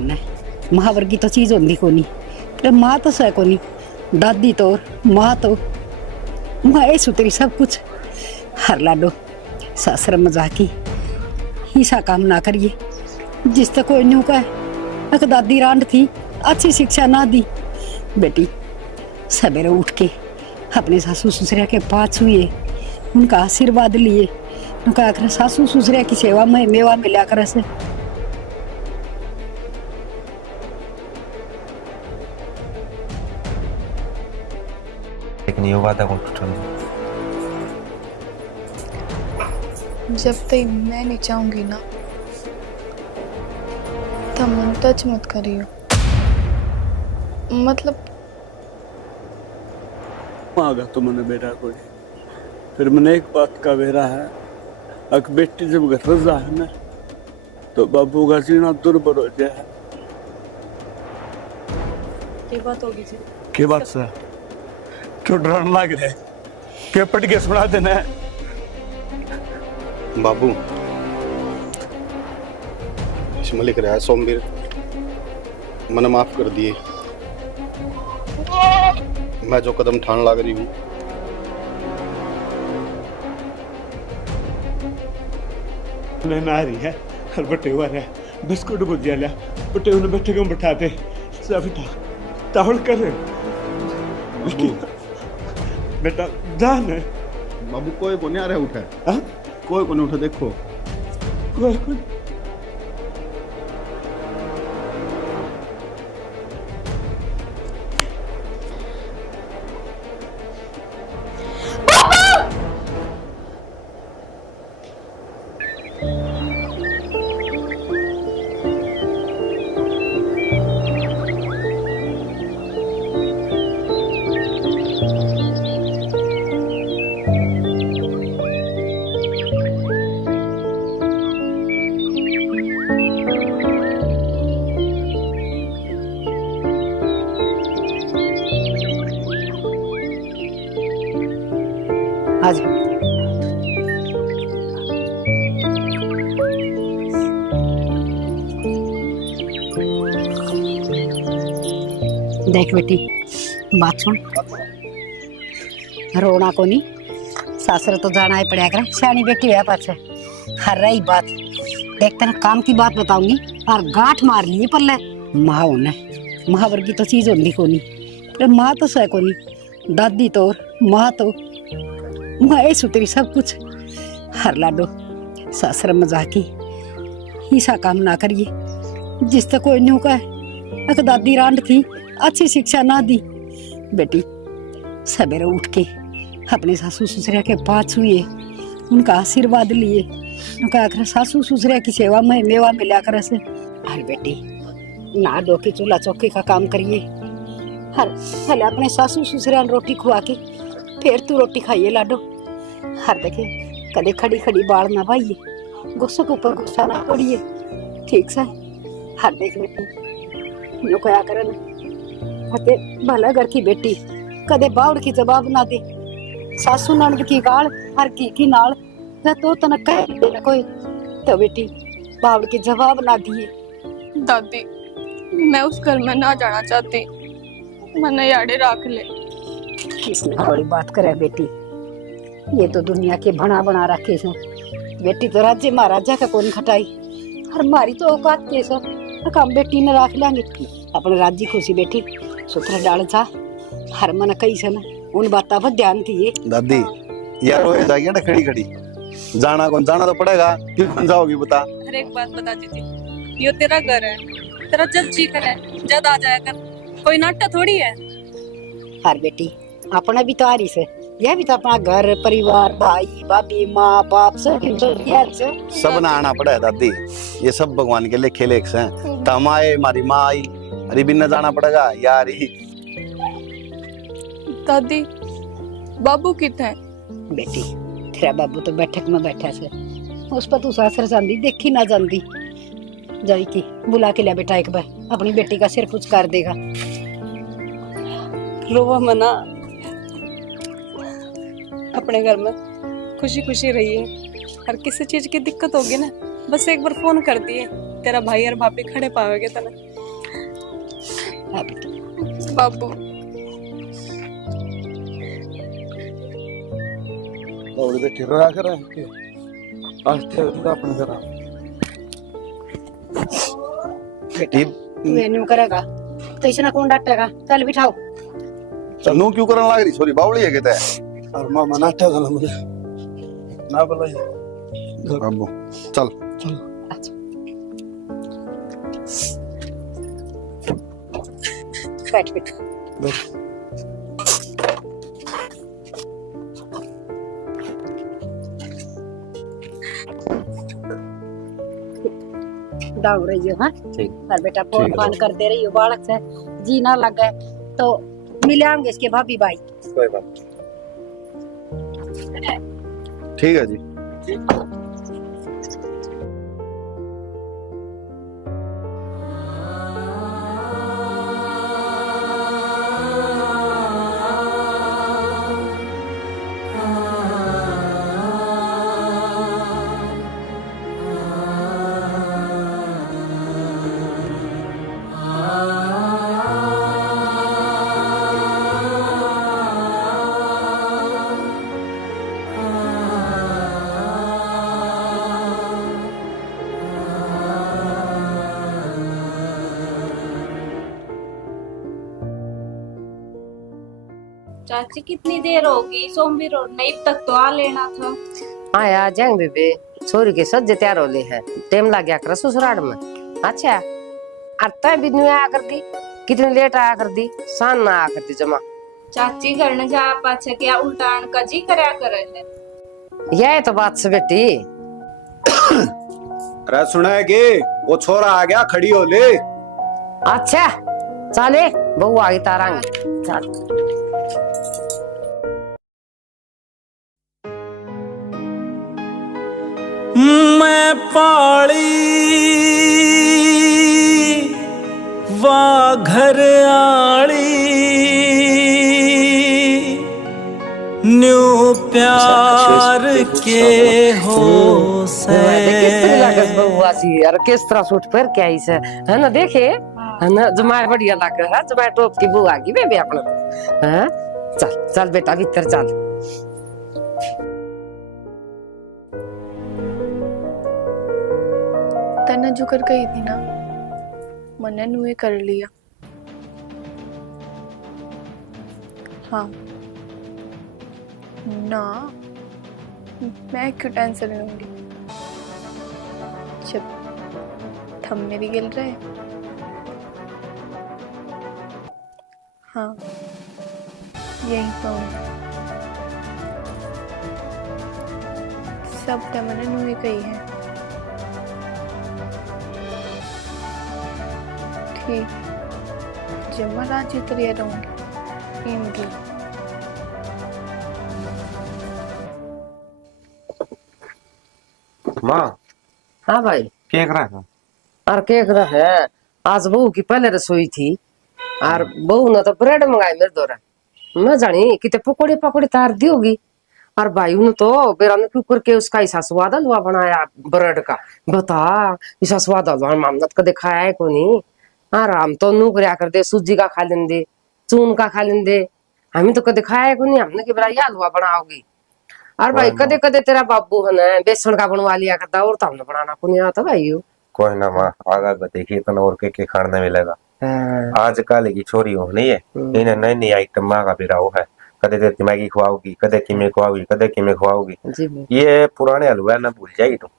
होना माँ वर्गी तो चीज होंगी कोनी पर माँ तो सह कोनी दादी तो माँ तो माँ ए सुतरी सब कुछ हर लाडो सासर मजाकी ऐसा काम ना करिए जिस तक कोई नहीं का अक दादी रांड थी अच्छी शिक्षा ना दी बेटी सवेरे उठ के अपने सासू ससुरिया के पास हुए उनका आशीर्वाद लिए उनका आखिर सासू ससुरिया की सेवा में मेवा मिला कर से लेकिन ये वादा को टूटने जब तक मैं नहीं चाहूंगी ना तब मन टच मत करियो। मतलब आगा तो मैंने बेटा कोई फिर मैंने एक बात का बेरा है अक बेटी जब घर रजा है ना तो बाबू का जीना दुर्बर हो जाए। क्या बात होगी जी? के बात से तो डरने लग रहे के पट के सुना देना बाबू इसमें लिख रहा है सोमवीर मैंने माफ कर दिए। मैं जो कदम ठान लग रही हूँ लेना आ रही है हर बटे हुआ है बिस्कुट भुजिया लिया बटे उन्हें बैठे क्यों बैठाते सभी तावड़ कर बेटा जान है बाबू कोई को नहीं आ रहा उठा हाँ? कोई को नहीं उठा देखो कोई आज देख बेटी बात सुन रोना को नहीं सासर तो जाना ही पड़ेगा कर सियानी बेटी है पाछे हर रही बात देख तेरा काम की बात बताऊंगी और गांठ मार लिए पर ले माँ होना माँ वर्गी तो चीज होंगी कोनी पर माँ तो सह कोनी दादी तो माँ तो माँ ए सुतरी सब कुछ हर लाडो सासर मजाकी ऐसा काम ना करिए जिस तक कोई नहीं का अक दादी रांड थी अच्छी शिक्षा ना दी बेटी सवेरे उठ के अपने सासू ससुरिया के पास हुए उनका आशीर्वाद लिए उनका आखिर सासू ससुरिया की सेवा में मेवा मिला कर से हर बेटी ना धो के चूल्हा चौके का काम करिए हर पहले अपने सासू ससुरिया रोटी खुआ के फिर तू रोटी खाइए लाडो हर देखे कदे खड़ी खड़ी बाल ना भाइये गुस्से के ऊपर गुस्सा ना पड़िए ठीक से हर देख बेटी नो क्या करे हते भला घर की बेटी कदे बावड़ की जवाब ना दे सासू ननद की गाल हर की नाल या तो तना कह दे ना कोई तो बेटी बावड़ के जवाब ना दिए। दादी मैं उस घर में ना जाना चाहती मैंने याडे रख ले। किसने बड़ी बात करे बेटी ये तो दुनिया के बना बना रखे से बेटी तो राज्य महाराजा का कौन खटाई और मारी तो औकात के सब हम बेटी ने रख लेंगे अपने राज्य खुशी बेटी सुथरा डाल चा हर मन कई से ना उन बातों पर ध्यान दिए। दादी यार हो जाएगी ना खड़ी खड़ी जाना कौन जाना तो पड़ेगा क्यों कौन जाओगी बता। हर एक बात बता दीजिए ये तेरा घर है तेरा जब जी करे जब आ जाया कर कोई नाटक थोड़ी है। हर बेटी अपना भी तो आ रही से यह भी तो अपना घर परिवार भाई भाभी माँ बाप सब ना आना पड़ा है दादी ये सब भगवान के लिए खेले हैं तम आए हमारी माँ आई अरे बिना जाना पड़ेगा यार ही। दादी बाबू कितने बेटी तेरा बाबू तो बैठक में बैठा से उस पर तू सासर जाती देखी ना जाती जाई की बुला के लिया बेटा एक बार अपनी बेटी का सिर कुछ कर देगा। रोवा मना अपने घर में खुशी खुशी रहिए हर किसी चीज की दिक्कत होगी ना बस एक बार फोन कर दिए तेरा भाई और भाभी खड़े पाओगे तना हाँ बेटा बाबू और बेटी रोया कर आज अपने जरा बेटी मेन्यू करेगा तो इसने कौन डांटेगा? चल बिठाओ। नु क्यों करन लाग रही छोरी बावली है कहता और मामा नाटा था मुझे ना बोला बाबू चल बैठ बेटा। दौड़ रही हो? हाँ ठीक। और बेटा फोन फान करते रही हो, बालक से जी ना लग गए तो मिले आएंगे इसके भाभी भाई। कोई बात ठीक है जी। चाची कितनी देर होगी? सोमवी रोड नहीं तक तो आ लेना था। हाँ यार जाएंगे बेबे, छोरी के सज्जे तैयार हो ले है, टाइम लग गया कर ससुराल में। अच्छा अरे भी नहीं आया कर दी, कितनी लेट आया कर दी, शान ना आया कर दी जमा। चाची घर न जा पाछे क्या उल्टान कजी करया करे है। यह तो बात से बेटी। अरे सुनाएगी वो छोरा आ गया, खड़ी हो ले। अच्छा चले बहू आ गई तारांगी चल। मैं पाली वा घर आली न्यू प्यार के हो से बहू सी यार किस तरह सूट पर क्या इसे है ना, देखे है ना जमाए बढ़िया लग रहा है, जमाए टोप की बहू आ गई बेबी अपना। हाँ चल चल बेटा भीतर चल। तना जो कर गई थी ना, मैंने नुए कर लिया। हाँ ना मैं क्यों टेंशन लूंगी जब थम मेरी गिल रहे। हाँ यही पाऊंगा सब मैंने नुए कही है। ठीक जब मैं राजी तरिया रहूंगी इनकी। माँ हाँ भाई क्या कर रहा है? और क्या कर रहा है? आज बहू की पहले रसोई थी और बहू ने तो ब्रेड मंगाई मेरे द्वारा। मैं जानी कितने पकौड़े पकौड़े तार दी होगी और भाई ने तो बेरा ने कुकर के उसका ऐसा स्वाद हलवा बनाया ब्रेड का। बता ऐसा स्वाद हलवा मामनत का दिखाया है को नहीं। और हम तो नू करया कर दे, सूजी का खा लेंदे, चून का खा लेंदे, हमें तो कदे खाया है को नहीं। हमने कि बेरा ये हलवा बनाओगी और भाई कदे कदे तेरा बाबू है ना बेसन का बनवा लिया करता और तो हमने बनाना को नहीं आता भाई। कोई ना माँ आगा देखिए इतना और के खाने मिलेगा। आज कल की छोरी हो नहीं है, इन्हें नई नई आइटम माँ का बिरा है। कदे देती मैगी खुआओगी, कदे किमे खुआओगी, कदे किमे खुआओगी। ये पुराने हलवा ना भूल जाएगी तुम।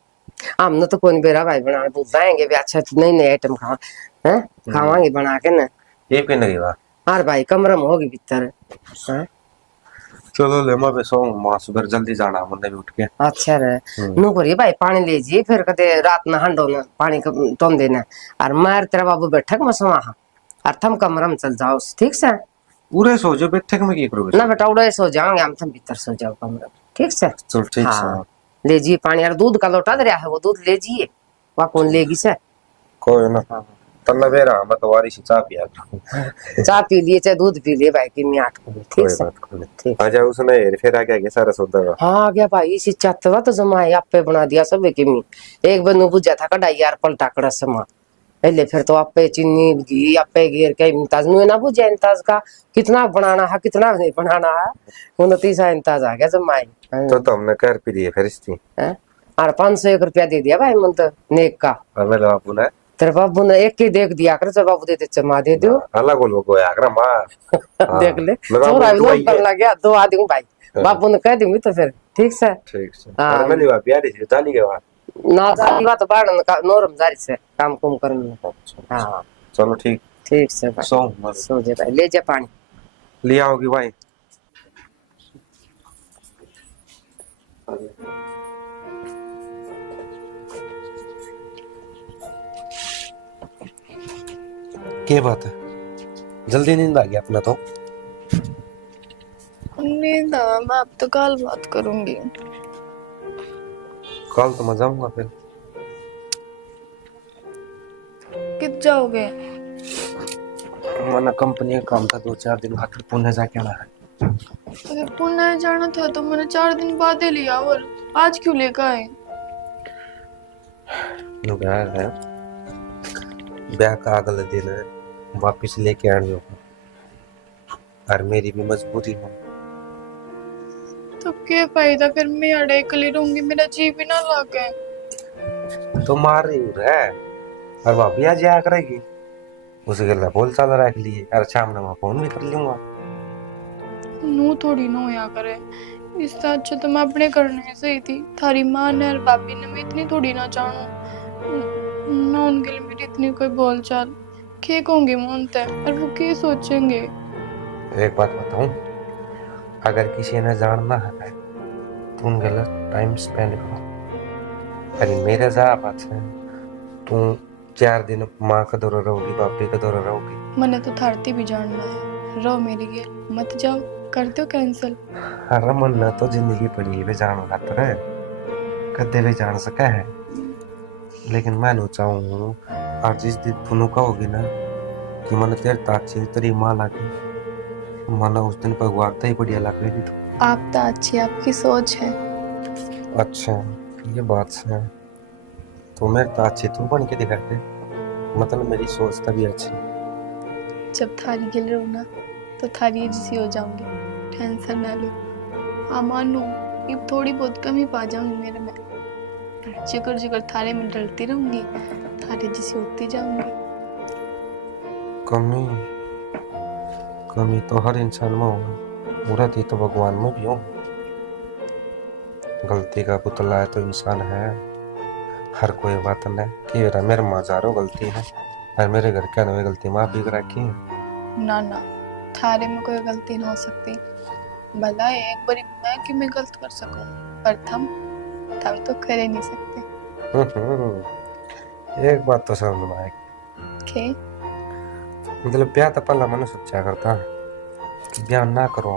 हमने तो कौन बेरा भाई बना बुलाएंगे भी अच्छा नई नई आइटम खा हैं खावांगे बना के ना। ये भी नहीं बात और भाई कमरा में होगी भीतर। चलो ले मैं सो मां सुबह जल्दी जाना मुन्ने भी उठ के। अच्छा रे नु करिए भाई पानी ले जी फिर कदे रात ना हंडो ना पानी तुम देना और मार तेरा बाबू बैठक में समा और थम कमरा में चल जाओ ठीक से। पूरे सो जो बैठक में की करोगे? ना बेटा उड़े सो जाओगे हम थम भीतर सो जाओ कमरा ठीक से। चल ठीक हाँ ले जी पानी और दूध का लोटा दे रहा है वो दूध ले जी वहाँ कौन लेगी से। कोई ना तन्ना बेरा मैं तो वारी से चाय पिया चाय पी लिए चाहे दूध पी लिए भाई की मियाट को ठीक से। ठीक आजा उसने फिर आ गया सारा सौदा का। हाँ आ गया भाई इसी चाहते तो जमाए आप पे बना दिया सब की मी एक बंदू बुझा था कढ़ाई यार पलटा कड़ा समा पहले फिर तो आपे चीनी घी आपे घेर के इंताज में ना बुझे इंताज का कितना बनाना है कितना नहीं बनाना है। 29 इंताज आ गया जमाई तो हमने कर भी दिए फिर इसकी और 501 रुपया दे दिया भाई मन तो नेक का। और मेरे बापू ने तेरे बाबू ने एक ही देख दिया कर जब बाबू दे चमा दे दो अलग लोग को आकर मां देख ले छोरा भी लोग कर लग गया 2 आदमी भाई बाबू ने कह दूंगी तो फिर ठीक से ठीक से और मेरी बात प्यारी सी चाली के बाद ना जाती बात बाड़न का नोरम जारी से काम कुम करने में। हाँ चलो ठीक से भाई सो जे भाई ले जा पानी लिया होगी भाई। क्या बात है जल्दी नींद आ गया अपना तो नींद आ मैं अब तो कल बात करूंगी। कल तो मैं जाऊंगा फिर कित जाओगे? मैंने कंपनी का काम था 2-4 दिन खातिर पुणे जाके आना है। अरे पुणे जाना था तो मैंने 4 दिन बाद ही लिया और आज क्यों लेकर आए? ब्याह है ब्याह का अगले दिन है वापिस लेके आने होगा और मेरी भी मजबूरी है। तो क्या फायदा फिर मैं अड़े कली रहूंगी मेरा जी भी ना लगे। तो मार रही है और भाभी आज आया करेगी उसे गला बोल चाल रख लिए और शाम में मैं फोन भी कर लूंगा। नू थोड़ी ना होया करे इससे अच्छा तो मैं अपने करने से ही थी। थारी माँ ने और भाभी ने मैं इतनी थोड़ी ना जानू ना उनके लिए मेरी इतनी कोई बोल चाल क्या कहूंगी मोहनते और वो क्या सोचेंगे। एक बात बताऊं अगर किसी ने जानना है तुम गलत टाइम स्पेंड करो। अरे मेरे जा बात है तुम 4 दिन माँ का दौरा रहोगी बापी का दौरा रहोगी। मैंने तो थारती भी जानना है रहो मेरी गेल मत जाओ कर दो कैंसिल। अरे मन तो जिंदगी पड़ी है जान खातर है कदे भी जान सका है लेकिन मैं नो चाहूँ और जिस दिन तुनु कहोगी ना कि मन तेरे ताची तेरी माँ लागे मन उस दिन भगवान ही बढ़िया लग रही थी। आप तो अच्छी आपकी सोच है। अच्छा ये बात है तो मेरे तो अच्छी तू बन के दिखाते मतलब मेरी सोच तभी अच्छी। जब थारी गिल रहो ना तो थारी जैसी हो जाऊंगी टेंशन ना लो। हाँ मानो ये थोड़ी बहुत कमी पा जाऊंगी मेरे में जिक्र जिक्र थारे में डलती रहूंगी थारे जैसी होती जाऊंगी। कमी कमी तो हर इंसान में होगी पूरा थी तो भगवान में भी हो। गलती का पुतला है तो इंसान है हर कोई बात नहीं कि मेरे माजारो गलती है और मेरे घर के अनवे गलती माँ भी रखी है। ना ना थारे में कोई गलती ना हो सकती भला एक बारी मैं कि मैं गलत कर सकूं पर थम तो कर ही नहीं सकते। एक बात तो समझ में आए के मतलब ब्याह तो पहला मैंने सोचा करता कि ब्याह ना करो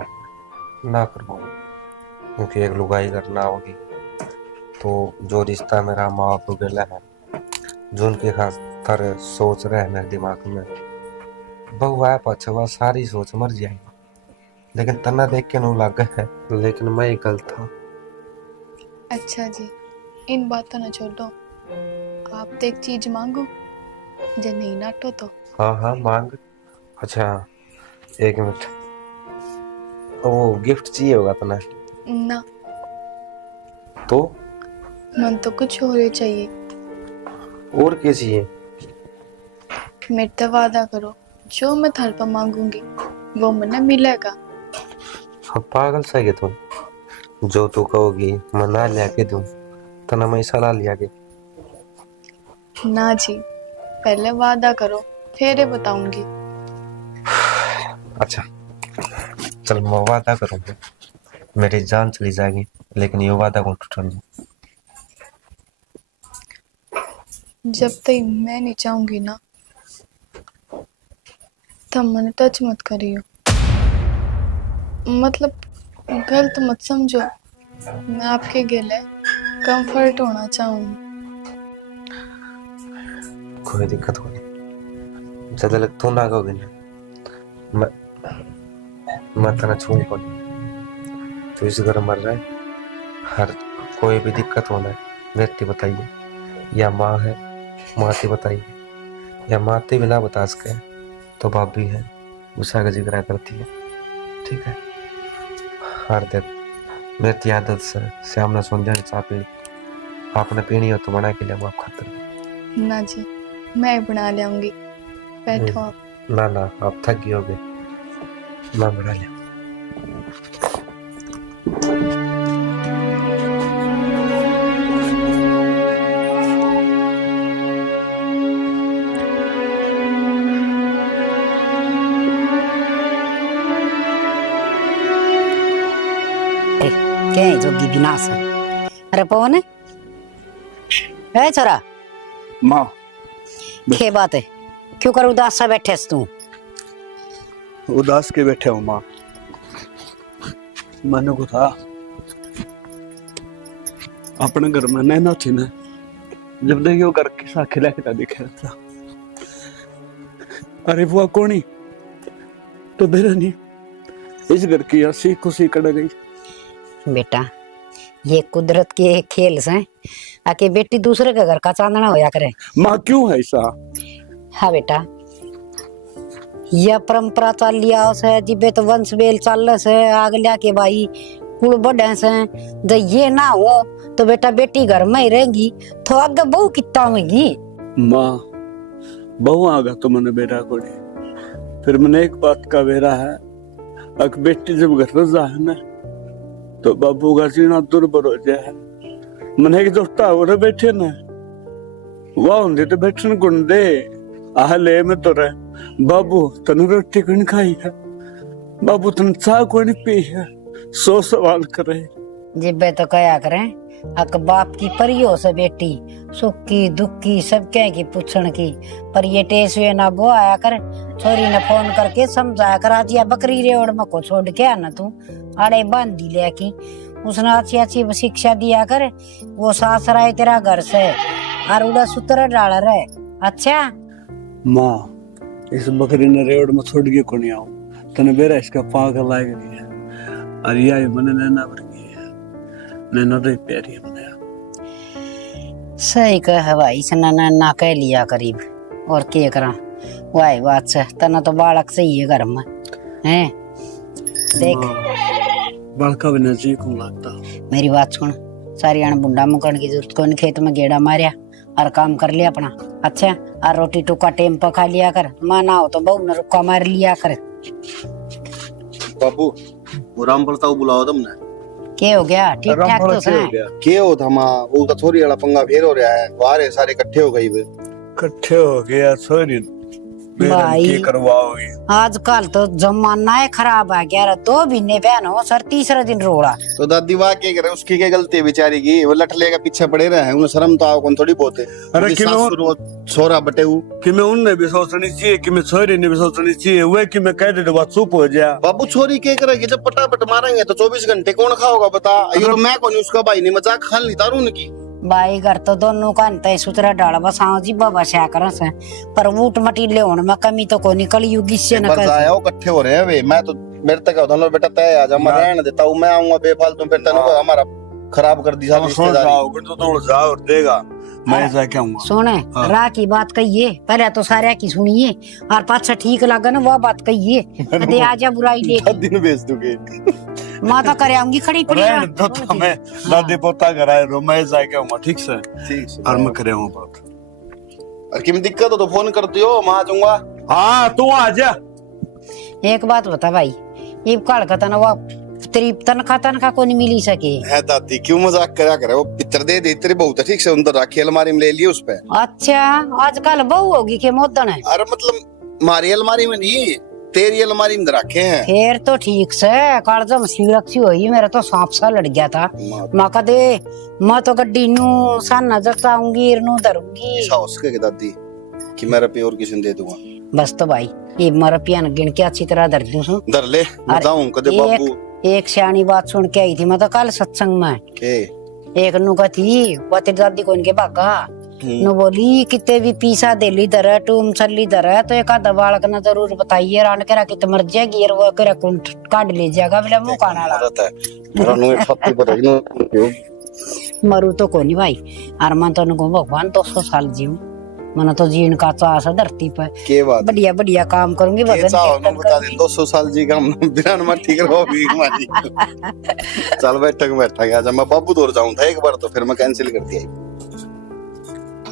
क्योंकि एक लुगाई करना होगी तो जो रिश्ता मेरा माँ बाप गला है जो उनके खास तरह सोच रहे हैं मेरे दिमाग में बहु आया पछवा सारी सोच मर जाएगी लेकिन तना देख के नहीं लग है लेकिन मैं ही गलत था। अच्छा जी इन बातों ना छोड़ो आप तो एक चीज मांगो जो नहीं नाटो तो। हाँ मांग। अच्छा 1 मिनट वो गिफ्ट चाहिए होगा तना ना तो मन तो कुछ और ही चाहिए। और क्या चाहिए? मेरे से वादा करो जो मैं थार पर मांगूंगी वो मना मिलेगा। हाँ पागल सा है तुम जो तू कहोगी मैं ना लेके दूं तना मैं सलाह लिया के। ना जी पहले वादा करो फिर ही बताऊंगी। अच्छा चल मैं वादा करूंगा मेरी जान चली जाएगी लेकिन ये वादा को टूटना। जब तक मैं नहीं चाहूंगी ना तब मैंने टच मत करियो मतलब गलत मत समझो मैं आपके गले कंफर्ट होना चाहूंगी। कोई दिक्कत हो नहीं ज्यादा लग तू ना कहोगे ना मैं तना छूंगा तो इस घर मर रहा है हर कोई भी दिक्कत होना है व्यक्ति बताइए या माँ है माँ से बताइए या माते बिना बता सके तो भाभी है गुस्सा का जिक्र करती है, ठीक है। हर देख मेरी आदत से श्याम ने समझा चाह पी आपने पीनी हो तो बना के लिए आप खातर ना जी, मैं बना ले आऊंगी, बैठो आप। ना ना आप थक गए होगे, मैं बना लिया। क्या है जोगी विनाश है? अरे पवन है छोरा, माँ क्या बात है? क्यों कर उदास सा बैठे तू? उदास के बैठे हो माँ? मन को था अपने घर में नैना थी ना, जब देखियो घर के साथ खिला खिला दिखा था। अरे वो कौनी तो बेरा नहीं, इस घर की हंसी खुशी कड़ गई। बेटा ये कुदरत के खेल से आके बेटी दूसरे के घर का चांदना होया करे। माँ क्यों है ऐसा? हाँ बेटा, यह परंपरा चल लिया से जिबे तो वंश बेल चल से आगल्या के भाई कुल बढ़े से, जब ये ना हो तो बेटा बेटी घर में ही रहेगी तो आगे बहू कितना होगी? माँ बहू आगा तो मैंने बेटा को नहीं, फिर मैंने एक बात का बेरा है, अक बेटी जब घर रजा है ना तो बाबू का जीना दुर्बर हो जाए। मैंने एक दोस्ता और बैठे ना वाह होंगे तो बैठन गुण दे आह ले में तो रहे बाबू तन रोटी कौन खाई है, बाबू तन चाह कौन पी है, 100 सवाल करे। जिबे तो कया करें अक बाप की परियो से बेटी सुखी दुखी सब क्या की पूछण की, पर ये टेसवे ना बो आया कर, छोरी ने फोन करके समझाया कर आज या बकरी रेवड़ में को छोड़ के आना तू आड़े बांध दी ले की, उसने अच्छी अच्छी शिक्षा दिया कर, वो सासरा है तेरा घर से और उड़ा सूत्र डाल रहे। अच्छा माँ इस बकरी ने रेवड़ में छोड़ के कौन आऊं, तने बेरा इसका पागल लाग रही है, और यह मैंने नैना वर्गी है, नैना तो प्यारी है मैंने। सही कह भाई सना ना कह लिया करीब और के करा वाई बात से तना तो बालक सही है घर में हैं। देख बालका बिना जी को लगता। मेरी बात सुन, सारी आन बुंडा मुकन की जरूरत कोई, खेत में गेड़ा मारिया और काम कर लिया अपना। अच्छा और रोटी टुका टेम पर खा लिया कर, माँ ना हो तो बहू ने रुक्का मार लिया कर। बाबू वो राम प्रताप बुलाओ तुमने? के हो गया? ठीक ठाक तो है? के हो थमा वो तो थोड़ी वाला पंगा फेर हो रहा है, बाहर सारे इकट्ठे हो गई वे। इकट्ठे हो गया छोरी भाई की करवाओगे? आजकल तो जमाना है खराब आ गया रे, 2 महीने बहन हो सर तीसरा दिन रोड़ा। तो दादी वाह के करे, उसकी क्या गलती है बेचारी की, वो लठले के पीछे पड़े रहे हैं, उन्हें शर्म तो आओ कौन थोड़ी बहुत है। अरे कि वो छोरा बटे हूँ कि मैं उनने भी सोचनी चाहिए कि मैं छोरी ने भी सोचनी चाहिए, वे कि मैं कह दे तो बात चुप हो जाए। बाबू छोरी क्या करेगी जब पटापट मारेंगे तो 24 घंटे कौन खाओगा बता? ये तो मैं कौन उसका भाई नहीं, मजाक खान ली तारू की भाई घर तो दोनों का अंत सुतरा डाल बसाओ जी बाबा शा कर से, पर वूट मटीले होने में कमी तो कोई निकल युगी से न कर जाओ इकट्ठे हो रहे हैं वे। मैं तो मेरे तक होता बेटा तय आज हम रहने देता हूं, मैं आऊंगा बेफालतू फिर तनु हमारा खराब कर दी सारी रिश्तेदारी। तो जाओ और देगा मैं जाके आऊंगा। सुने रा की बात कहिए, पहले तो सारे की सुनिए और पाछा ठीक लगा ना वो बात कहिए, अरे आजा बुराई ले दिन बेच दूंगे माता करे आऊंगी खड़ी पड़ी तो मैं दादी पोता कराए रो, मैं जाके आऊंगा। ठीक से और मैं करे हूं बात। और किम दिक्कत हो तो फोन कर दियो, मैं आ जाऊंगा। हां तू आ जा। एक बात बता भाई, ये काल का तना वो तेरी तनखा को नहीं मिली सके है दादी, क्यों मजाक करा करे? वो पितर दे दे तेरे बहुत है, ठीक से अंदर रखी अलमारी में ले लिए उस पे। अच्छा आजकल बहू होगी के मोदन है? अरे मतलब मारी अलमारी में नहीं, तेरी अलमारी में रखे हैं। फिर तो ठीक से कालजा मसीह रखी हुई, मेरा तो सांप सा लड़ गया था। माँ का दे मैं तो गड्डी नू सन नजर आऊंगी नु धरूंगी के दादी कि मैं रुपये और किसी ने दे दूंगा। बस तो भाई ये मरपिया गिन के अच्छी तरह धर दूं धर ले बताऊं कदे बाबू। एक सियानी बात सुन के आई थी मैं तो कल सत्संग में के एक नु का थी वो तेरी दादी को इनके भागा नु बोली कितने भी पीसा दे ली दर टूम चली दर तो एक आधा बालक ना जरूर बताइए रान करा कित मर जाएगी और वो करा कौन काट ले जाएगा बोले मुंह काना ला मरू तो कोनी भाई अरमान तो नु भगवान 200 साल जीव मना तो जीन का चास है धरती पर। के बात बढ़िया बढ़िया काम करूंगी के वजन चाहो कीर्तन ना बता दे करूंगी। 200 साल जी का हम बिना मत ठीक रहोगी हमारी। चल बैठक गया जब मैं बाबू दूर जाऊं था एक बार तो फिर मैं कैंसिल कर दिया।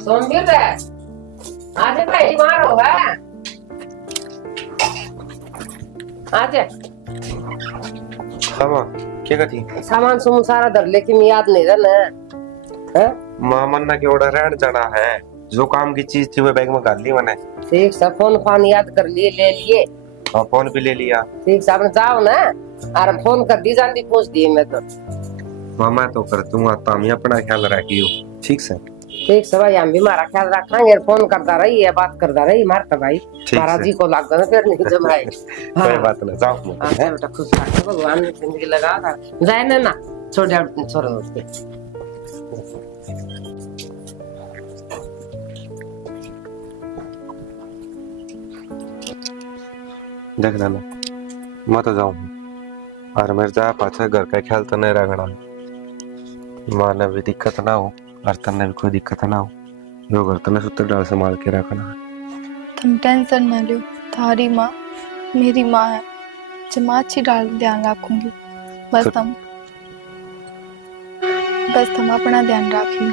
सोमवीर रे आज भाई मार होगा आज हाँ माँ क्या करती सामान सुमन सारा धर लेकिन याद नहीं रहना है। माँ मन्ना के ऑर्डर रहने जाना है, जो काम की चीज थी वो बैग में डाल ली मैंने। ठीक सब फोन फान याद कर लिए ले लिए। हाँ फोन भी ले लिया। ठीक साहब जाओ ना और फोन कर दी जाती पूछ दिए मैं तो। हाँ मैं तो कर दूंगा, तुम अपना ख्याल रखियो ठीक से। ठीक सब हम भी हमारा ख्याल रखेंगे, फोन करता रही है बात करता रही मारता भाई महाराज जी को लागता ना फिर नहीं जमाए। कोई बात ना, जाओ अच्छा बेटा खुश रखो भगवान ने जिंदगी लगा था जाए ना छोड़ उसके। देख लेना मैं तो जाऊँ और मेरे जा पाछे घर का ख्याल तो नहीं रखना। माँ ने भी दिक्कत ना हो और तन्ने भी कोई दिक्कत ना हो, जो घर तने सुतर डाल संभाल के रखना। तुम टेंशन न लो, थारी माँ मेरी माँ है, जमा अच्छी डाल ध्यान रखूंगी। बस तुम अपना ध्यान रखियो।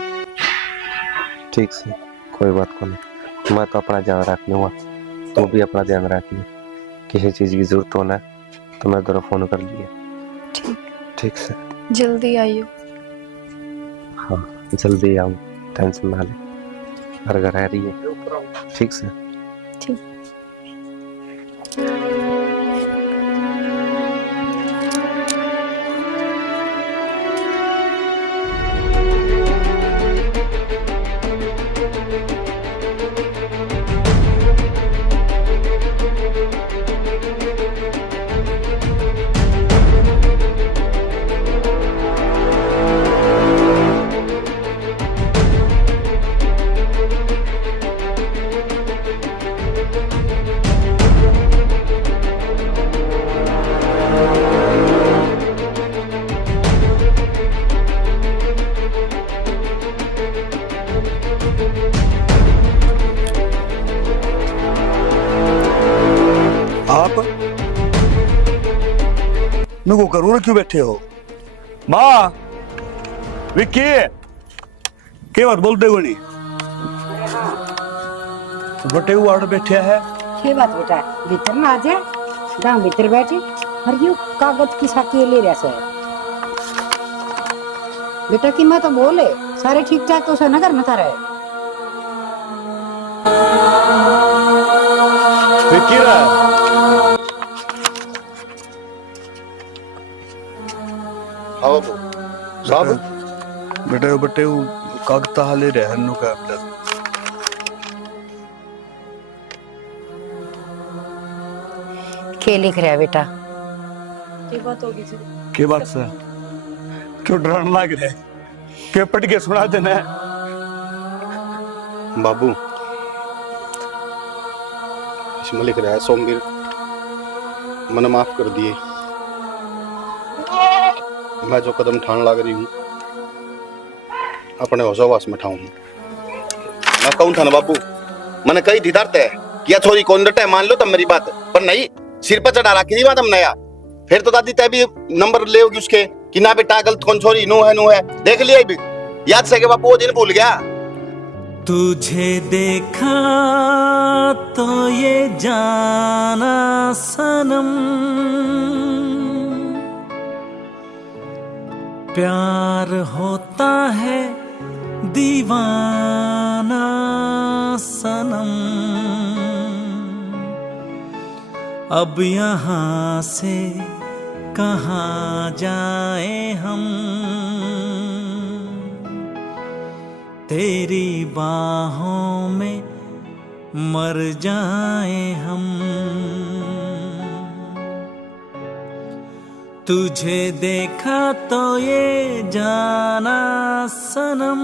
ठीक से कोई बात को नहीं, मैं तो अपना ध्यान रख लूंगा, तू भी अपना ध्यान रखिए। किसी चीज की जरूरत हो ना तो मैं तेरा फोन कर लिया। ठीक ठीक से जल्दी आइयो। हाँ जल्दी आऊँ, टेंशन ना ले, हर घर रह रही है ठीक से। ठीक आप नुको करूँ क्यों बैठे हो? माँ विक्की के बात बोलते हो नहीं? बटे हुआ बैठे है। ये बात बेटा भीतर ना आ जाए, गाँव भीतर बैठे और यू कागज की साकी ले रहा है बेटा की मैं तो बोले सारे ठीक ठाक तो ना करना था रहे। विक्की हाँ बाबू साहब बटे कागता हाले रहनु का मतलब के लिख रहा है बेटा? ये बात होगी जी। के बात से क्यों डरने लग रहे? के पढ़ के सुना देना बाबू इसमें लिख रहा है सोमवीर मैंने माफ कर दिए, मैं जो कदम ठान लग रही हूँ अपने होशोवास में ठाऊं। मैं कहूँ था ना बाबू, मैंने कही थी डरते किया छोरी कौन डटे मान लो तब मेरी बात, पर नहीं सिर पर चढ़ा रखी बात हमने यार। फिर तो दादी तय भी नंबर ले होगी उसके कि ना बेटा गलत कौन छोरी नो है देख लिया भी याद से के बापू वो दिन भूल गया। तुझे देखा तो ये जाना सनम, प्यार होता है दीवाना सनम। अब यहाँ से कहाँ जाए हम, तेरी बाहों में मर जाए हम। तुझे देखा तो ये जाना सनम,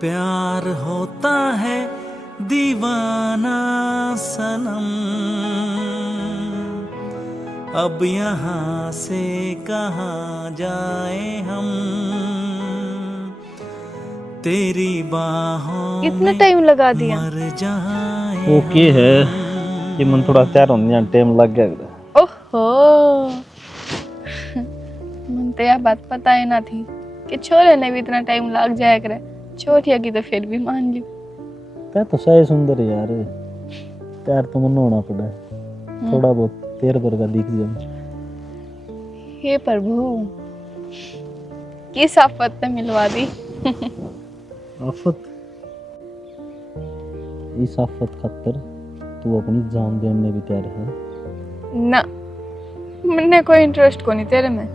प्यार होता है दीवाना सनम। अब यहाँ से कहाँ जाए हम, तेरी बाहों इतना टाइम लगा दिया। मर जाए ओके है ये मन थोड़ा तैयार होने टाइम लग गया। ओहो मन तो यह बात पता ही ना थी कि छोरे ने भी इतना टाइम लग जाया करे। छोटिया की तो फिर भी मान ली। क्या तो सही सुंदर है यार, तैयार तो मन होना पड़ा है। थोड़ा बहुत तेरे पर का दिख जाए। हे प्रभु किस आफत ने मिलवा दी। आफत, इस आफत खातर तू अपनी जान देने भी तैयार है ना, मैंने कोई इंटरेस्ट को नहीं तेरे में।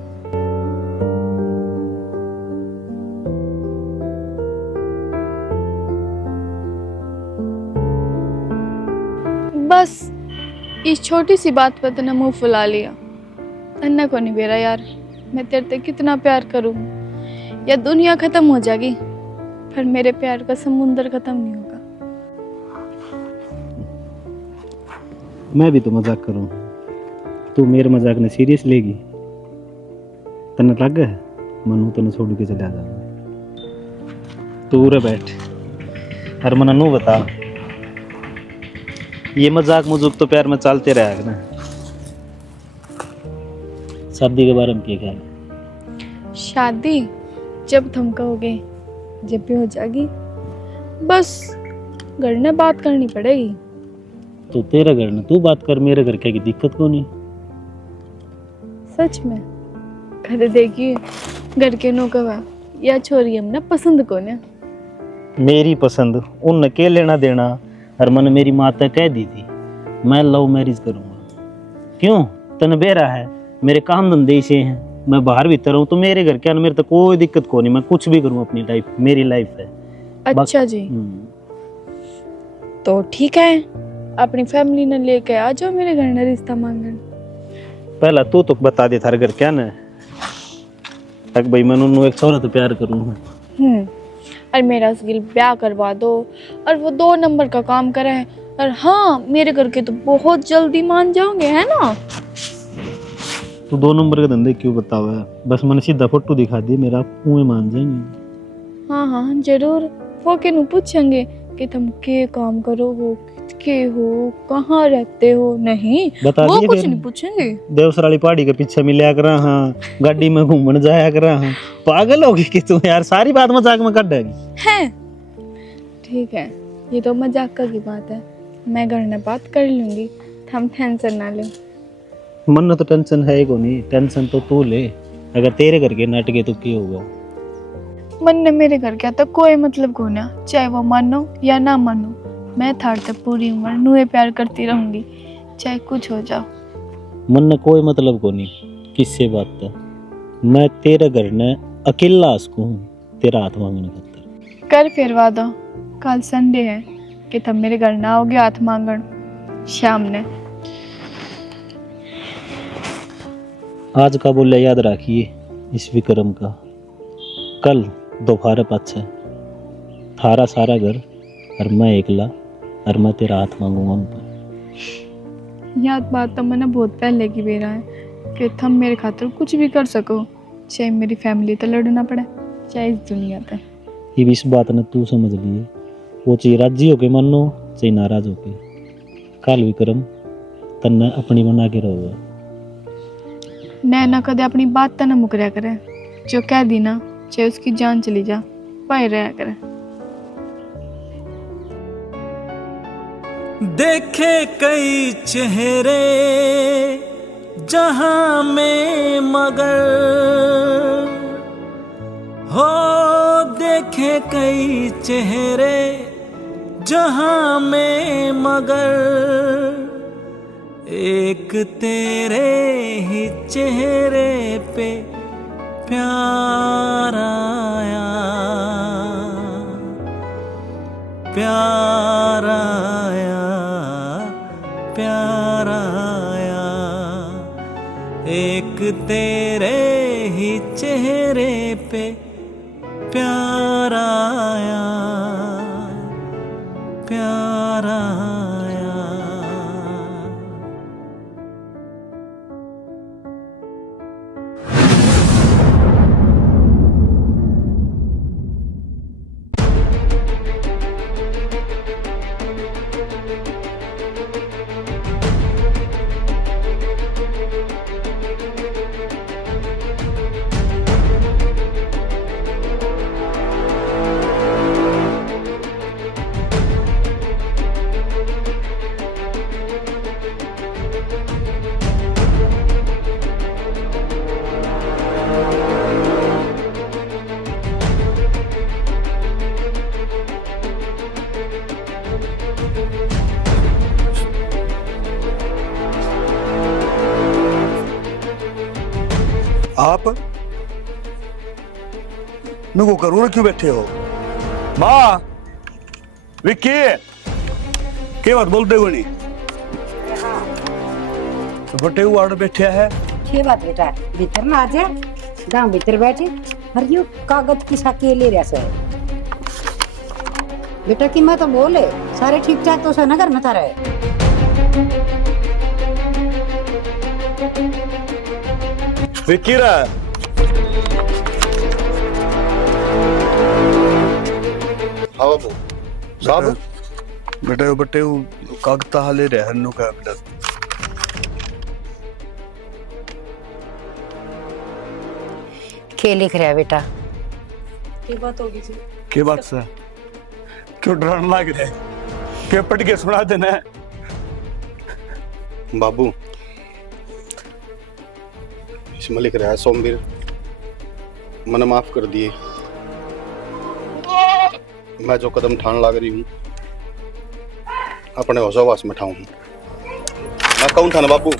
बस इस छोटी सी बात पर तूने मुंह फुला लिया। तन्ना को नहीं बेरा यार, मैं तेरे से कितना प्यार करूं। या दुनिया खत्म हो जाएगी पर मेरे प्यार का समुंदर खत्म नहीं होगा। मैं भी तो मजाक करूं, तू मेरे मजाक ने सीरियस लेगी? तन्ना लग है मनु तने छोड़ के चला जा। तू रे बैठ और मना नू बता, ये मजाक मुजुक तो प्यार में चलते रहेगा ना। शादी के बारे में क्या ख्याल है? शादी जब तुम कहोगे जब भी हो जाएगी। बस घर में बात करनी पड़ेगी। तो तेरा घर ना तू बात कर, मेरे घर क्या की दिक्कत को नहीं। सच में घर देखिए घर के नो कवा या छोरी हमने पसंद को ने। मेरी पसंद उन के लेना देना। और मन मेरी माता कह दी थी मैं लव मैरिज करूंगा। क्यों? तन बेरा है, मेरे काम धंधे से हैं, मैं बाहर भीतर हूँ तो मेरे घर क्या मेरे तो कोई दिक्कत को नहीं। मैं कुछ भी करूँ, अपनी लाइफ मेरी लाइफ है। अच्छा जी तो ठीक है, अपनी फैमिली ने लेके आ जाओ मेरे घर में रिश्ता मांगने। पहला तू तो बता दे थारे घर क्या ना तक भाई मैं उन्होंने एक छोरा तो प्यार करूँ। और मेरा स्किल ब्याह करवा दो और वो 2 नंबर का काम करे। और हाँ मेरे घर के तो बहुत जल्दी मान जाओगे है ना। तू 2 नंबर के धंधे क्यों बतावा है? बस मैंने सीधा फोटो दिखा दी, मेरा कुएं मान जाएंगे। हाँ हाँ जरूर, वो के पूछेंगे कि तुम के काम करो हो, के हो, कहाँ रहते हो। नहीं बता वो दिए कुछ फिर। नहीं पूछेंगे। देवसराली पहाड़ी के पीछे मिला करा, हाँ गाड़ी में घूमने जाया करा। हाँ पागल होगी कि तू यार, सारी बात मजाक में कर देगी। है ठीक है, ये तो मजाक की बात है। मैं घर में बात कर लूंगी, हम टेंशन ना ले। मन में तो टेंशन है ही को नहीं, टेंशन तो तू ले। अगर तेरे घर के नाटके तो क्या होगा? मन ने मेरे घर क्या तो कोई मतलब को ना, चाहे वो मानो या ना मानो। मैं थार तक पूरी उम्र नुए प्यार करती रहूंगी, चाहे कुछ हो जाओ। मन ने कोई मतलब को नहीं किससे बात था। मैं तेरे घर ने अकेला आसकू हूँ तेरा हाथ मांगने खातर। कर फिर वादा, कल संडे है कि तुम मेरे घर ना आओगे हाथ मांगन शाम ने। आज का बोले याद रखिए इस विक्रम का, कल दोपहर 5 है थारा सारा घर और मैं एकला और मैं तेरा हाथ मांगूंगा उन पर। याद बात तो मैंने बहुत पहले की बेरा है कि तुम मेरे खातिर कुछ भी कर सको, चाहे मेरी फैमिली तो लड़ना पड़े, चाहे इस दुनिया तक। ये भी इस बात ने तू समझ लिए, वो चाहे राजी होके मानो चाहे नाराज होके। कल विक्रम तन्ने अपनी बना के रहोगे। नैना कदे अपनी बात तो न मुकरिया करे, जो कह दी ना चाहे उसकी जान चली जा पाए रहा करे। देखे कई चेहरे जहां में मगर हो, देखे कई चेहरे जहां में मगर एक तेरे ही चेहरे पे प्यार आया, प्यार आया, प्यार आया। एक तेरे ही चेहरे पे प्यार आया, प्यार आया। आप मैं वो करूँ ना, क्यों बैठे हो? माँ विक्की क्या बात बोलते हो नहीं? तो बटे हुआ बैठे है। ये बात बेटा भीतर ना आ जा, गांव भीतर बैठे और यो कागज की साकी ले रहा से बेटा की मैं तो बोले सारे ठीक ठाक तो से नगर में था रहे। विक्की रा हाँ बाबू साहब बेटे बटे कागता हाले रहे हन्नू का बेटा। के लिख रहा है बेटा? ये बात होगी जी। के बात से क्यों डरने लग रहे? के पट के सुना देना है बाबू। इसमें लिख रहा है सोमवीर मैंने माफ कर दिए। मैं जो कदम ठान लाग रही हूँ अपने होशोवास में ठाऊं। मैं कहूँ था ना बाबू,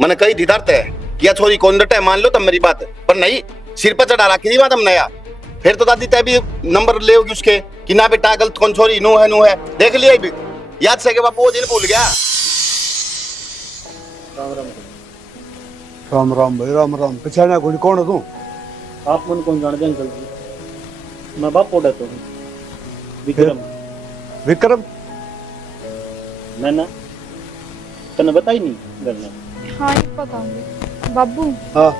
मैंने कही थी डरते है कि छोरी कौन डटे मान लो तब मेरी बात, पर नहीं सिर पर चढ़ा रखी थी बात हम नया। फिर तो दादी तय भी नंबर ले होगी उसके कि ना बेटा गलत कौन छोरी नो है देख लिया भी याद से के बापू वो दिन भूल गया। राम राम भाई राम राम। पहचाना कौन है तू? आप मन कौन जानते हैं? मैं बाप पोड़ा तो हूँ विक्रम। विक्रम मैं ना तने बताई नहीं करना। हाँ ये बताऊंगी बाबू। हाँ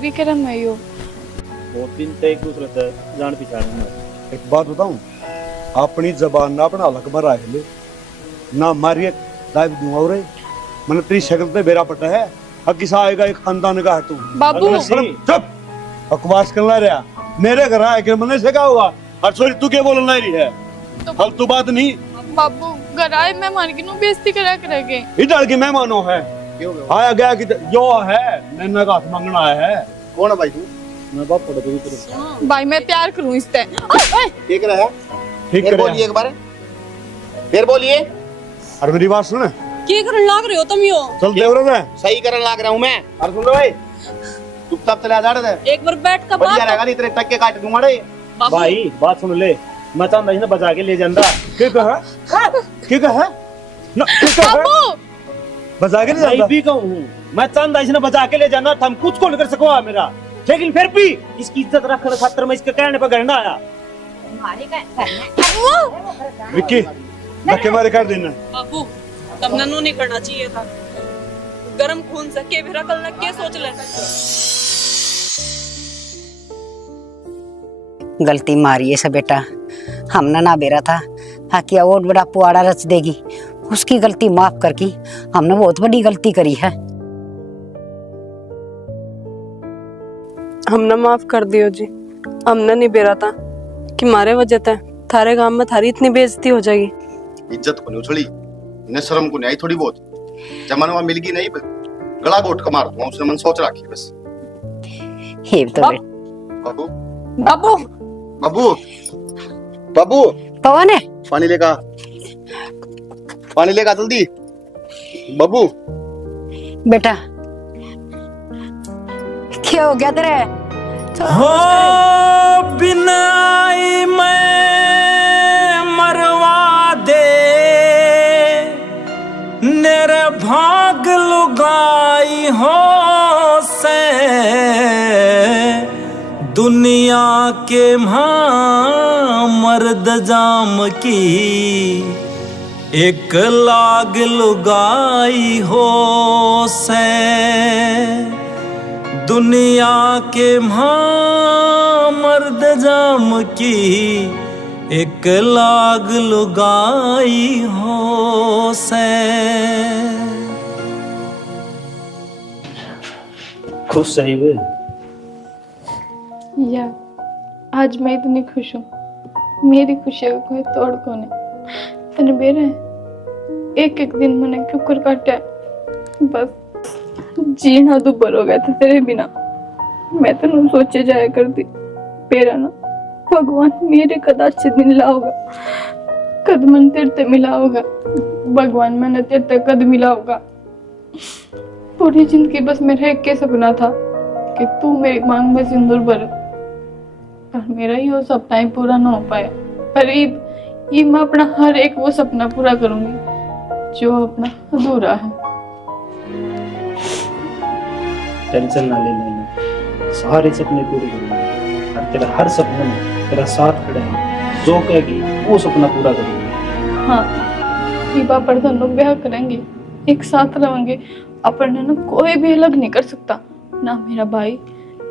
विक्रम है यो। बहुत दिन तक एक दूसरे से जान पहचान है। एक बात बताऊं, अपनी जबान ना अपना हलक मरा है ना मारिए दाब दूंगा रे। मैंने तेरी शक्ल पे बेरा पटा है। अब किसा आएगा एक खानदान का है तू। बाबू चुप बकवास करना रहा। मेरे घर आए कि मैंने से क्या हुआ? और सॉरी तू क्या बोलना रही है? हल तू बात नहीं बाबू घर आए मेहमान की नु बेइज्जती करा करेंगे। इधर के मेहमानों है आया गया कि जो है नैना का हाथ मांगना आया है। कौन है भाई तू? मैं बाप पोड़ा तो विक्रम। भाई मैं तैयार करूं इससे। ठीक रहा है ठीक फिर है बोलिए एक बार फिर बोलिए। और मेरी बात सुन, की करन लाग रहे हो तुम यो? चल देवरत है सही करने लाग रहा हूँ मैं। और सुन लो भाई चुपचाप चले जा रहे थे। एक बार बैठ का बढ़िया बात रहेगा नहीं तेरे टक्के काट दूंगा रे। बाबू भाई बात सुन ले। मैं चाहता ना बचा के ले जांदा। क्या कहा? क्या कहा? ना क्या कहा? बाबू बचा के नहीं मैं जाता। भी कहूँ मैं चाहता इसने बचा के ले जाना था। हम कुछ को नहीं कर सको मेरा, लेकिन फिर भी इसकी इज्जत रखने खातर मैं इसके कहने पर घर आया। विक्की धक्के मारे कर देना। बाबू तब नन्नू नहीं करना चाहिए था। गरम खून से के फिर कल के सोच ले। गलती मारी है सब बेटा, हमने ना बेरा था हाकि और बड़ा पुआड़ा रच देगी। उसकी गलती माफ करके हमने बहुत बड़ी गलती करी है। हमने माफ कर दियो जी। हमने नहीं बेरा था कि मारे वजह से थारे गांव में थारी इतनी बेइज्जती हो जाएगी। इज्जत को नहीं उछली न शर्म को नहीं आई थोड़ी बहुत। जमाना मिल गई नहीं गला घोट का मार दूंगा उसने मन सोच रखी बस। हे तो बाबू बाबू बाबू बाबू पवन है पानी लेगा जल्दी बाबू। बेटा क्या हो गया तेरे? हो बिन आई मैं मरवा दे मेरे भाग लुगाई हो से दुनिया के मर्द जाम की एक लाग लुगाई हो से दुनिया के मर्द जाम की एक लाग लुगाई हो से। खुश सही वे यार आज मैं इतनी खुश हूँ। मेरी खुशी का कोई तोड़ को नहीं। तने बेरा एक एक दिन मैंने क्यों कर काटा बस जीना दुबर हो गया था तेरे बिना। मैं तो न सोचे जाया करती पेरा ना भगवान मेरे कद अच्छे दिन लाओगा, कद मन तेरे ते मिला होगा। भगवान मैंने तेरे ते कद मिला होगा। पूरी जिंदगी बस मेरा एक के सपना था कि तू मेरी मांग में सिंदूर भर, पर मेरा ही वो सपना ही पूरा ना हो पाया। पर ये मैं अपना हर एक वो सपना पूरा करूंगी जो अपना अधूरा है। टेंशन ना ले लेना, सारे सपने पूरे करूंगा और तेरा हर सपना में तेरा साथ खड़ा है। जो कहेगी वो सपना पूरा करूंगा। हाँ, ये बापर दोनों ब्याह करेंगे, एक साथ रहेंगे, अपन ना कोई भी अलग नहीं कर सकता, ना मेरा भाई,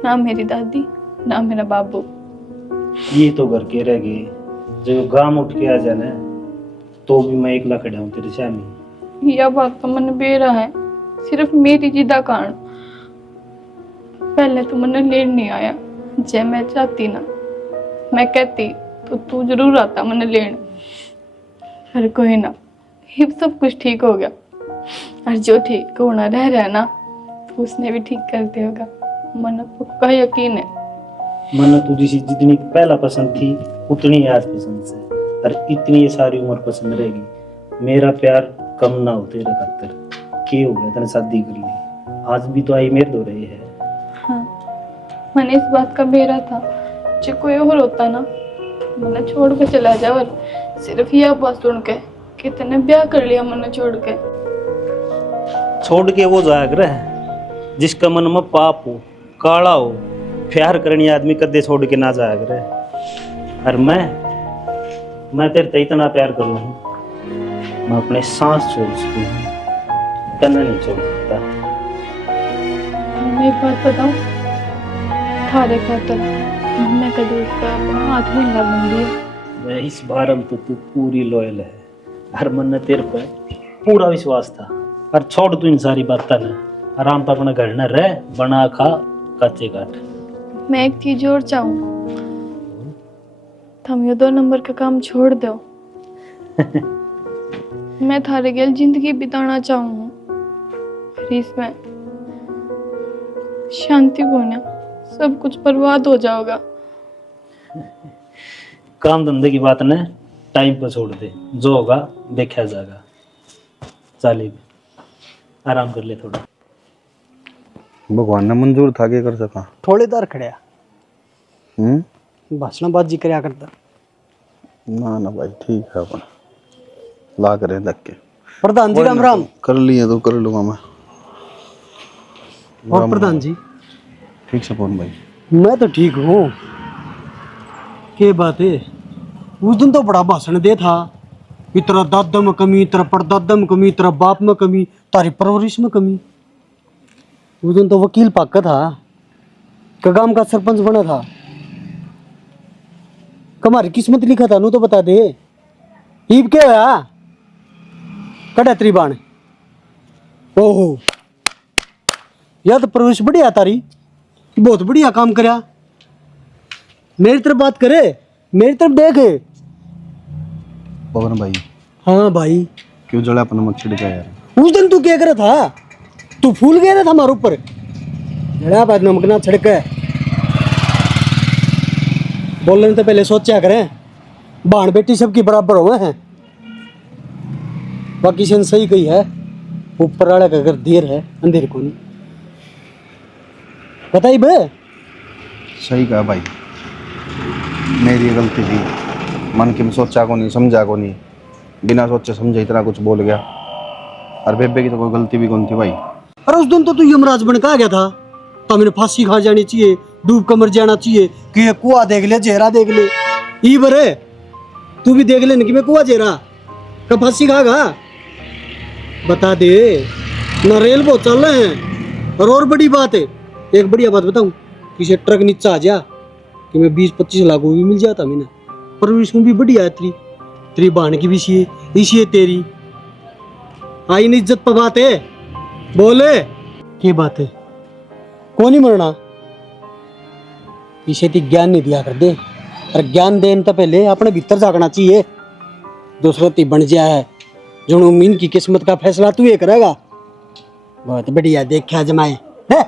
ना मेरी दादी, ना मेरा बाबू। ये तो घर के रह गए, जब गांव उठ के आ जाना तो भी मैं एकला खड़ा हूँ तेरे सामने। यह बात तो मन बेरा है, सिर्फ मेरी जिदा कारण। पहले तो मन लेन नहीं आया, जे मैं चाहती ना, मैं कहती तो तू जरूर आता मन लेन। पर कोई ना, ये सब कुछ ठीक हो गया, और जो ठीक होना रह रहा है ना, तो उसने भी ठीक करते होगा, मन पक्का यकीन है। मन तुझी सी जितनी पहला पसंद थी उतनी आज पसंद से, और इतनी ये सारी उम्र पसंद रहेगी। मेरा प्यार कम ना हो तेरे खातर। के हो गया तेने शादी कर ली, आज भी तो आई मेरे दो रही है। हाँ, मैंने इस बात का बेरा था, जो कोई और होता ना, मैंने छोड़ के चला जा, और सिर्फ यह बात सुन के कि तूने ब्याह कर लिया मैंने छोड़ के। छोड़ के वो जागरा है जिसका मन में पाप हो, काला हो, प्यार करनी आदमी कदे छोड़ के ना जागरा है। और मैं तेरे ते इतना प्यार करूँ, मैं अपने सांस छोड़ चुकी हूँ, तना नहीं छोड़ सकता। मैं एक बात बताऊं, थारे खातर मैं कभी उसका अपना हाथ नहीं लगाऊंगी। मैं इस बार तो तू पूरी लॉयल है, हर मन ने तेरे पे पूरा विश्वास था। और छोड़ तू इन सारी बातें ना, आराम पर अपना घर न रह, बना खा कच्चे काट। मैं एक चीज और चाहूँ, तुम ये 2 नंबर का काम छोड़ दो। मैं थारे गेल जिंदगी बिताना चाहूँ, और इसमें शांति होना, सब कुछ बर्बाद हो जाएगा। काम धंधे की बात ने टाइम पर छोड़ दे, जो होगा देखा जाएगा। चाली आराम कर ले थोड़ा। भगवान ने मंजूर था के कर सका थोड़े देर खड़िया भाषणबाजी करया करता। ना ना भाई ठीक है, अपन ला करे लग के। प्रधान जी राम राम। कर लिए तो कर लूंगा मैं। और प्रधान जी ठीक से फोन भाई। मैं तो ठीक हूँ। के बात है, उस दिन तो बड़ा भाषण दे था कि तेरा दादा में कमी, तेरा परदादा में कमी, तेरा बाप में कमी, तारी परवरिश में कमी। उस दिन तो वकील पाका था, कगाम का सरपंच बना था। कमारी किस्मत लिखा था, नू तो बता दे। ईब क्या होया कड़ा त्रिबाण। ओहो, यह तो परवरिश बढ़िया तारी, बहुत बढ़िया काम करया। मेरी तरफ बात करे, मेरी तरफ देख। पवन भाई। हाँ भाई। क्यों जड़ा अपना मत छिड़का यार। उस दिन तू क्या कर रहा था, तू फूल गया था हमारे ऊपर। जड़ा बाद नमक ना छिड़क। बोलने तो पहले सोचा करें, बाण बेटी सबकी बराबर हुए हैं। बाकी से सही कही है, ऊपर वाले का अगर देर है अंधेर को नहीं। बताइए बे। सही कहा भाई, मेरी गलती थी। मन के में सोचा को नहीं, समझा को नहीं, बिना सोचे समझे इतना कुछ बोल गया। और बेबे की तो कोई गलती भी कौन थी भाई। अरे उस दिन तो तू यमराज बन के आ गया था, तो मैंने फांसी खा जानी चाहिए, डूब कर मर जाना चाहिए, कि ये कुआ देख ले, चेहरा देख ले। ई बरे तू भी देख ले कि मैं कुआ चेहरा कब फांसी खागा। बता दे ना, रेल बहुत चल रहे हैं। और बड़ी बात है, एक बढ़िया बात बताऊं, किसी ट्रक नीचे आ जा कि मैं 20-25 लाख भी मिल जाता मैंने। पर इसमें भी बढ़िया है, तेरी बहन की भी इसी है तेरी। आई नहीं इज्जत पर बात है, बोले क्या बात है। कौन ही मरना, इसे ती ज्ञान नहीं दिया कर दे। और ज्ञान देने तो पहले अपने भीतर झाकना चाहिए। दूसरा ती बन जाए है जो मीन की किस्मत का फैसला तू ये करेगा। बहुत बढ़िया, देखा जमाए है।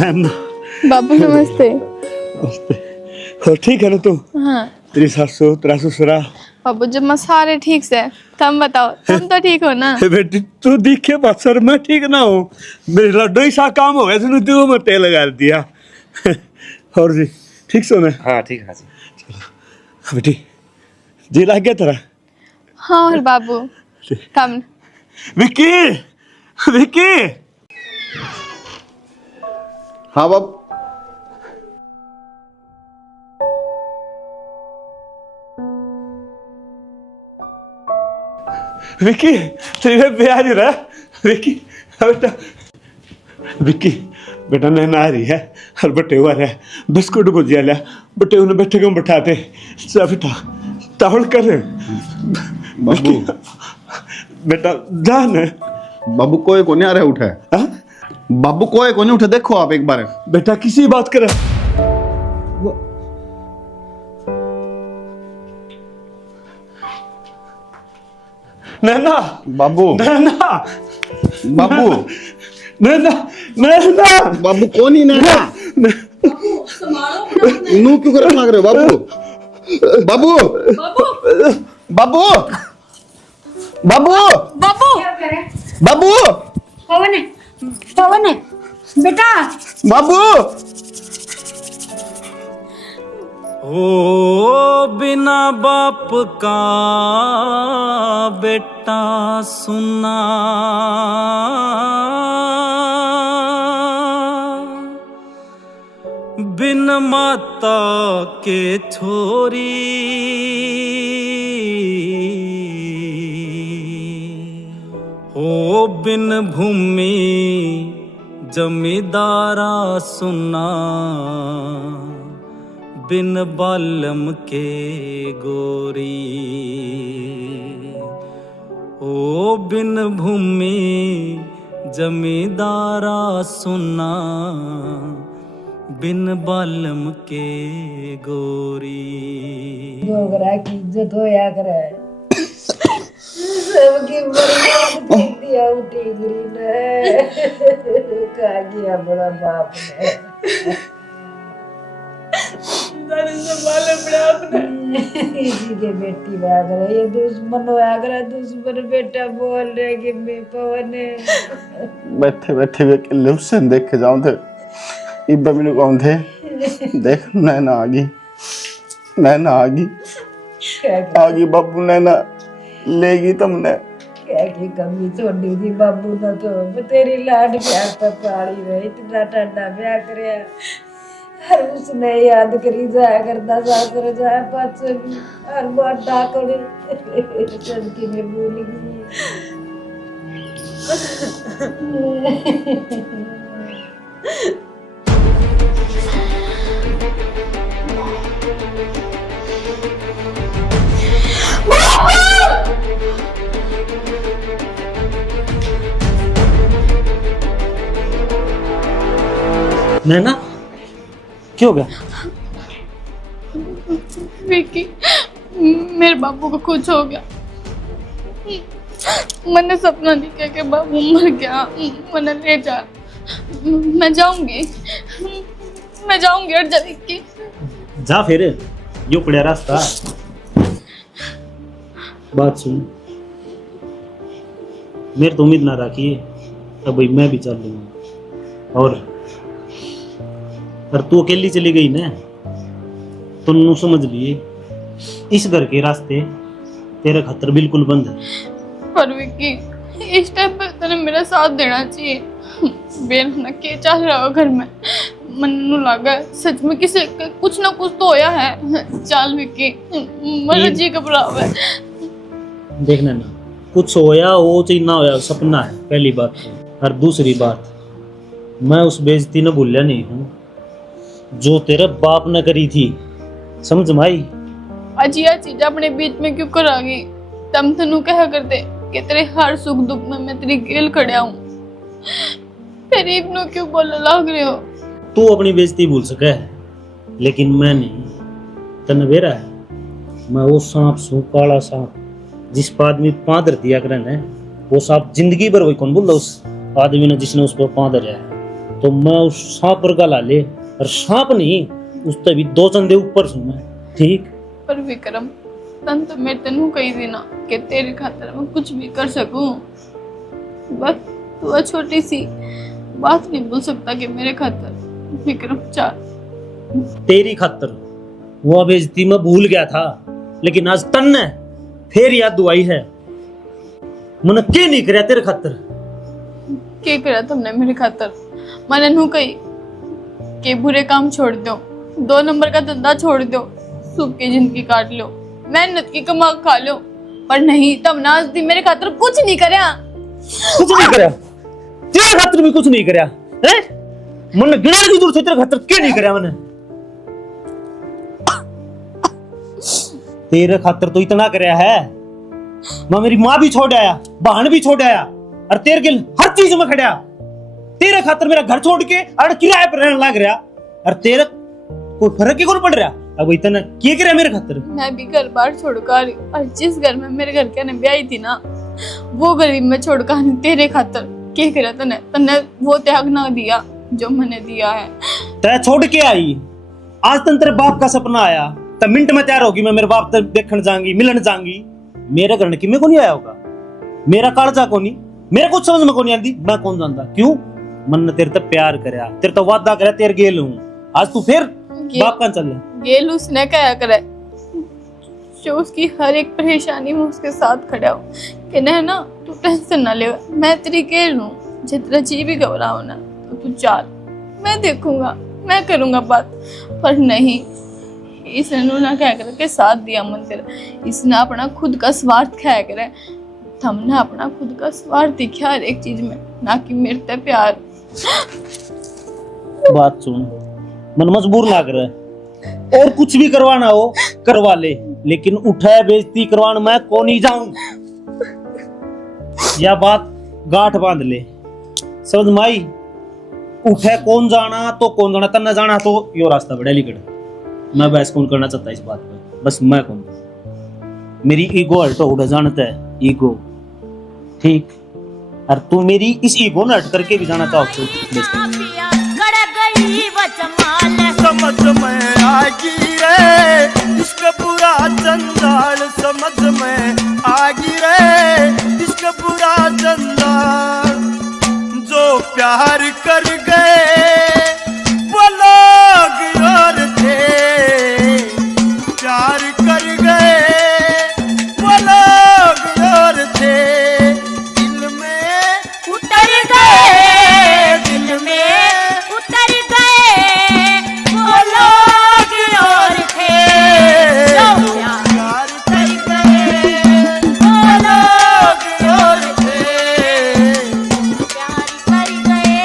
नैना बाबू नमस्ते। और ठीक है ना तू? हाँ तेरी सासू तेरा ससुरा? बाबू जब मैं सारे ठीक से, तुम बताओ तुम तो ठीक हो ना? बेटी तू दिखे बात सर मैं ठीक ना हूँ, मेरे लड्डू ही सा काम हो गया तूने तू में तेल लगा दिया। और जी ठीक सो मैं? हाँ ठीक है जी। चलो बेटी जी लग गया तेरा? हाँ और बाबू तुम? विक्की विक्की। हाँ बाबू। विक्की तेरे ब्याह नहीं रहा विक्की। बेटा विक्की बेटा नैना आ रही है और बटे हुआ है बिस्कुट भुजिया लिया बटे उन्हें बैठे क्यों बैठाते बेटा तावड़ कर बाबू बेटा जान बाबू कोई को नहीं आ रहे उठे। बाबू कोई को नहीं उठे, देखो आप एक बार। बेटा किसी बात कर नैना बाबू नैना बाबू नैना नैना बाबू कौन ही नैना नू क्यों कर मांग रहे हो बाबू? बाबू बाबू बाबू बाबू बाबू पवन है, पवन है बेटा। बाबू ओ बिना बाप का बेटा सुना, बिन माता के छोरी, ओ बिन भूमि जमींदारा सुना, बिन बालम के गोरी, ओ बिन भूमि जमींदारा सुना, बिन बालम के गोरी। डोगरा की इज्जत होया करे, सबकी बर्बाद कर दिया टिगरी ने, का गया बड़ा बाप ने। इसी के बेटी भाग रही है, दुश्मन होया करे, दुश्मन बेटा बोल रहे कि मैं पवन है। बैठे बैठे वे किले हुसैन देख के जाऊं थे इब्बा मैंने कौन थे देख नैना आ गई, नैना आ गई बाबू, नैना लेगी तुमने। क्या की कमी छोड़ी थी बाबू ने, तो तेरी लाड प्यार पे पाली रही, इतना ठंडा ब्याह करे, हर उसने याद करी जाया करता सासर जाए पाछे भी, हर बात डाकड़े सबकी में भूल गई। नैना क्या हो गया? विक्की मेरे बाबू को कुछ हो गया, मैंने सपना देखा कि बाबू मर गया, मैंने ले जा, मैं जाऊंगी अर्जा विक्की। जा फिर यो पड़ा रास्ता। बात सुन, मेरे तो उम्मीद ना रखिए, अब भाई मैं भी चल लूंगा। और तू अकेली चली गई ना तो नू समझ लिए इस घर के रास्ते तेरा खतर बिल्कुल बंद है। पर विक्की इस टाइम पे तूने मेरा साथ देना चाहिए, बेरहना के चल रहा हो घर में, मन नू लगा सच में किसी कुछ ना कुछ तो होया है। चल विक्की मेरा जी घबरा हुआ है। देखना ना कुछ होया वो चीज ना होया सपना है पहली बात। और दूसरी बात मैं उस बेइज्जती ने भूलिया नहीं हूँ जो तेरे बाप ने करी थी, समझ माई। अजिया चीज अपने बीच में क्यों करागी? तम तनु कहा करते कि तेरे हर सुख दुख में मैं तेरी गेल खड़ा हूँ, फिर इब्नू क्यों बोलने लग रहे हो? तू अपनी बेइज्जती भूल सके लेकिन मैं नहीं। तनवेरा है मैं वो सांप सू काला सांप जिस पर आदमी पाँ दिया करे न, वो सांप जिंदगी भर वही कौन बोल उस आदमी ने जिसने उस पर पाँ धरा है। तो मैं उस सांप पर गला ले, और सांप नहीं, उससे भी 2 चंदे ऊपर सू मैं, ठीक। पर विक्रम, तन तो मैं तेनू कही थी ना कि तेरे खातर मैं कुछ भी कर सकूं। बस तू छोटी सी बात नहीं बोल सकता कि मेरे खातर। विक्रम चल। तेरी खातर वो बेइज्जती मैं भूल गया था, लेकिन आज तन ने फिर याद दुआई है। मैंने क्या नहीं कराया तेरे खातर? क्या करा तुमने मेरे खातर? मैंने नू कही कि बुरे काम छोड़ दो, 2 नंबर का धंधा छोड़ दो, सुख की जिंदगी काट लो, मेहनत की कमा खा लो, पर नहीं, तब नाज दी मेरे खातर कुछ नहीं करया। कुछ नहीं करया? तेरे खातर भी कुछ नहीं करया है? मैंने गिना की दूर से तेरे खातर क्या नहीं करया मैंने? तेरे खातर तो इतना करया है, मैं मेरी माँ भी छोड़ आया, बहन भी छोड़ आया, और तेरे गिल हर चीज में खड़ा। तेरे खातर मेरा घर छोड़ के और किराए पर रहने लग रहा, और तेरे कोई फर्क ही कौन पड़ रहा? अब इतना क्या करे मेरे खातर? मैं भी घर बार छोड़कर, और जिस घर में मेरे घर के ने ब्याही थी ना, वो घर भी मैं छोड़कर तेरे खातर। क्या करे तने? तने वो त्याग ना दिया जो मैंने दिया है। तै छोड़ के आई, आज तक तेरे बाप का सपना आया, तब मिनट में तैयार होगी मैं मेरे बाप तक देखने जाऊंगी, मिलन जाऊंगी। मेरे घर की में को नहीं आया होगा, मेरा कालजा को नहीं, मेरे कुछ समझ में को नहीं आती, मैं कौन जानता? क्यों? मन ने तेरे तक प्यार करया, तेरे तो वादा करया, तेरे गेल हूँ, आज तू फिर बाप का चल रहा। गेल उसने क्या करे जो उसकी हर एक परेशानी में उसके साथ खड़ा हो कि ना तू टेंशन ना ले, मैं तेरी गेल हूँ, जितना जी भी घबराओ ना तो तू चल, मैं देखूंगा, मैं करूंगा बात। पर नहीं, इसने ना क्या करे के साथ दिया मन तेरा, इसने अपना खुद का स्वार्थ क्या करे, हमने अपना खुद का स्वार्थ दिखा हर एक चीज में, ना कि मेरे ते प्यार। बात सुन, मन मजबूर ना करे, और कुछ भी करवाना हो करवा ले, लेकिन उठे बेइज्जती करवाने मैं को नहीं जाऊं। यह बात गांठ बांध ले, समझ माई? उठे कौन जाना तो कौन जाना, तन्ना जाना तो यो रास्ता बड़ा लिकड़। मैं बहस कौन करना चाहता इस बात पे, बस मैं कौन, मेरी ईगो हल्टो उड़ जानता है, ईगो, ठीक। और तू मेरी इस ईगो ने हट करके भी जाना चाहो तो समझ में आगी रे इसका बुरा जंजाल, समझ में आगी रे इसका बुरा जंजाल। जो प्यार कर गए वो लोग और थे, प्यार कर गए वो लोग और थे, दिल में उतर गए, दिल में उतर गए वो लोग और थे, जो प्यार कर गए वो लोग और थे, प्यार कर गए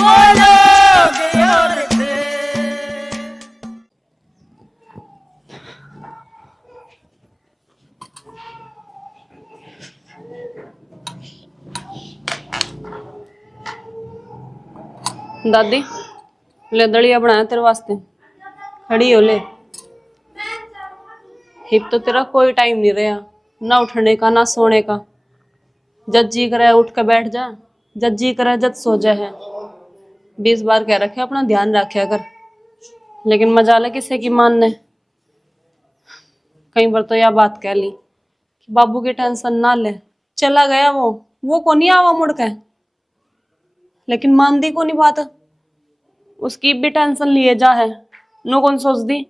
वो लोग और थे। दादी ले दलिया बनाया तेरे वास्ते, खड़ी हो ले। हिप तो तेरा कोई टाइम नहीं रहा, ना उठने का ना सोने का, जब जी करे उठ के बैठ जा, जब जी करे जब सो जा है। 20 बार कह रखे अपना ध्यान रखा कर, लेकिन मजाल है किसी की मानने। कई बार तो यह बात कह ली कि बाबू की टेंशन ना ले, चला गया वो को नहीं आवा मुड़ के, लेकिन मान दी को नहीं बात, उसकी भी टेंशन लिए जा है। नो कौन सोच दी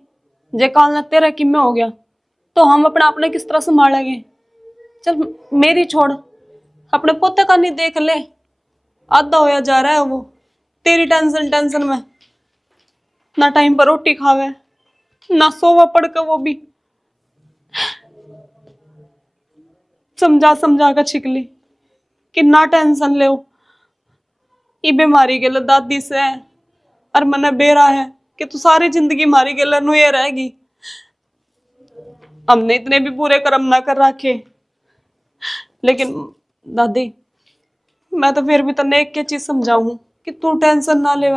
जे काल न तेरा किम में हो गया तो हम अपने आपने किस तरह संभालेंगे? चल मेरी छोड़, अपने पोते का नहीं देख ले, आधा होया जा रहा है वो तेरी टेंशन में, ना टाइम पर रोटी खावे ना सोवा पड़ के, वो भी समझा कर छिकली कि ना टेंशन ले, ये बीमारी के लिए दादी से है और मने बेरा है कि तू सारी जिंदगी मारी के लिए नुए रहेगी। हमने इतने भी पूरे कर्म ना कर रखे, लेकिन दादी मैं तो फिर भी तन्ने एक के चीज समझाऊं कि तू टेंशन ना ले,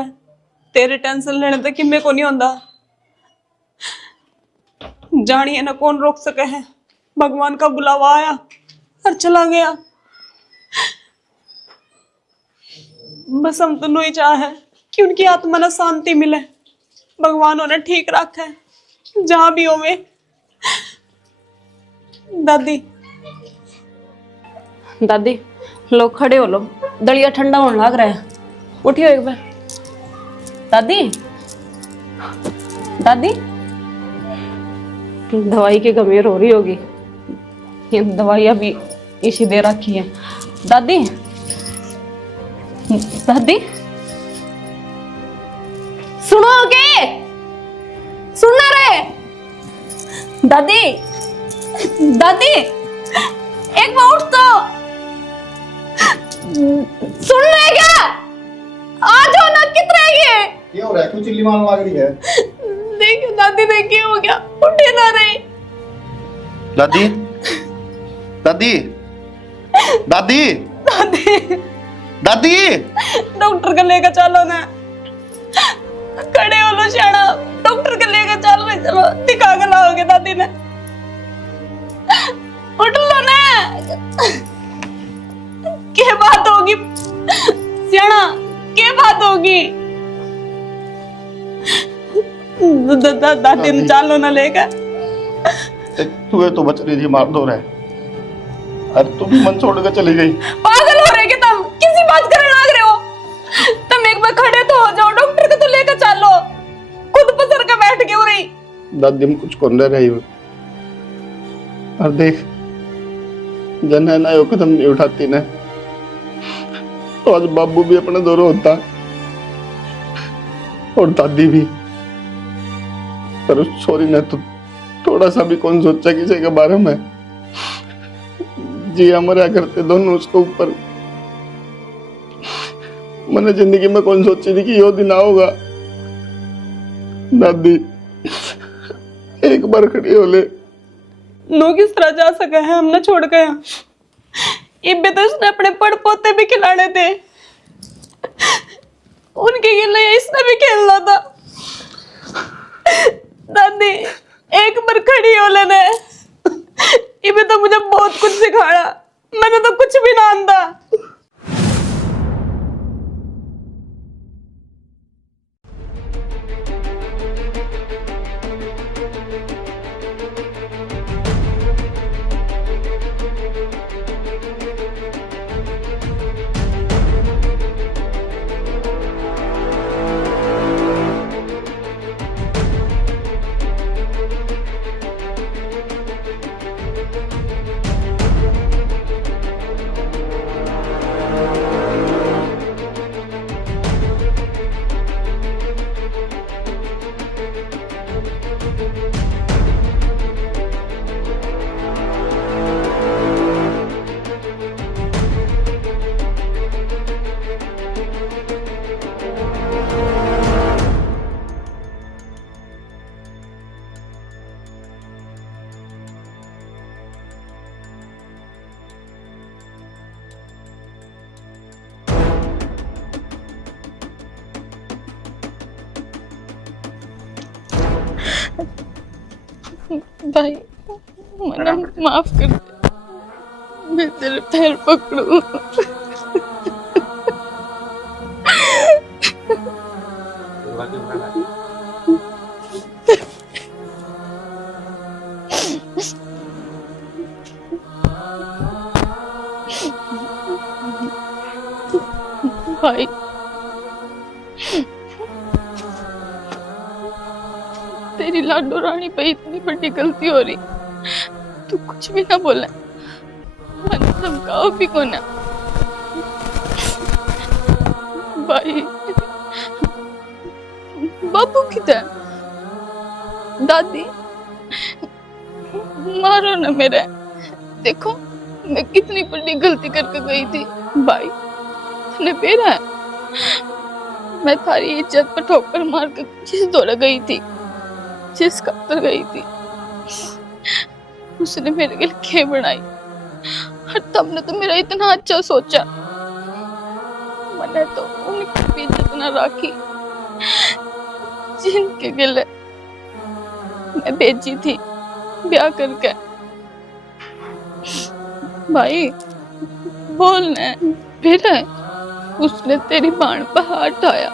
तेरे टेंशन लेने तक कि मेरे को नहीं होता। जानिए ना कौन रोक सके है, भगवान का बुलावा आया और चला गया। बस हम तो ही चाह है कि उनकी आत्मा ने शांति मिले, भगवान उन्हें ठीक रखे जहां भी हो वे। दादी दादी लोग खड़े हो लो, दलिया ठंडा होने लग रहा है, उठियो एक बार। दादी दादी दवाई की गंभीर हो रही होगी, ये दवाई अभी इसी दे रखी है। दादी दादी सुनोगे, सुनना रहे? दादी दादी एक बार उठ तो, सुन रहे क्या? आ जाओ ना, कितना ये क्या हो रहा है? क्यों चिल्ली मारने लग रही है? देखियो दादी ने क्या हो गया, उठे ना रही। दादी दादी दादी दादी दादी डॉक्टर को लेकर चलो ना, खड़े हो लो शाना, डॉक्टर को लेकर चल रहे, चलो दिखा कर लाओगे दादी ने, उठ लो ना। क्या बात होगी सियाना, क्या बात होगी? दादी ने चालो ना लेकर। तू तो बच रही थी, मार दो रहे, अरे तुम मन छोड़ कर चली गई। पागल हो रहे कि तुम, किसी बात करने लग रहे हो? तुम एक बार खड़े तो हो जाओ, डॉक्टर को तो लेकर चलो, खुद पसर के बैठ के हो रही। दादी हम कुछ कर रही हो, और देख जन है ना यो कदम नहीं उठाती ना, तो आज बाबू भी अपने दौर होता और दादी भी, पर उस छोरी ने तो थोड़ा सा भी कौन सोचा किसी के बारे में। जी हमारे करते दोनों उसके ऊपर, मैंने जिंदगी में कौन सोची थी कि यो दिन आओगा। दादी एक बार खड़ी हो ले, लोग इस तरह जा सके हैं, हमने छोड़ गया। इब्बे तो उसने अपने पड़ पोते भी खिलाने थे, उनके लिए इसने भी खेलना था। दादी एक बार खड़ी हो लेने, इब्बे तो मुझे बहुत कुछ सिखाया, मैंने तो कुछ भी ना आंदा। भाई मुझे माफ कर दे, मैं तेरे पैर पकड़ू। भाई तेरी लाडो रानी पे इतनी बड़ी गलती हो रही, तू कुछ भी ना बोला, मैंने धमकाओ भी को ना। भाई बाबू किधर? दादी मारो ना मेरे, देखो मैं कितनी बड़ी गलती करके गई थी। भाई तूने बेरा है, मैं थारी इज्जत पर ठोकर मार कर जिस दौड़ गई थी, जिस खातर गई थी, उसने मेरे लिए क्या बनाई, और तुमने तो मेरा इतना अच्छा सोचा, मैंने तो उनकी भी इज्जत न रखी जिनके गिले मैं भेजी थी ब्याह करके। भाई बोलना फिर उसने तेरी बाण पर हाथ उठाया,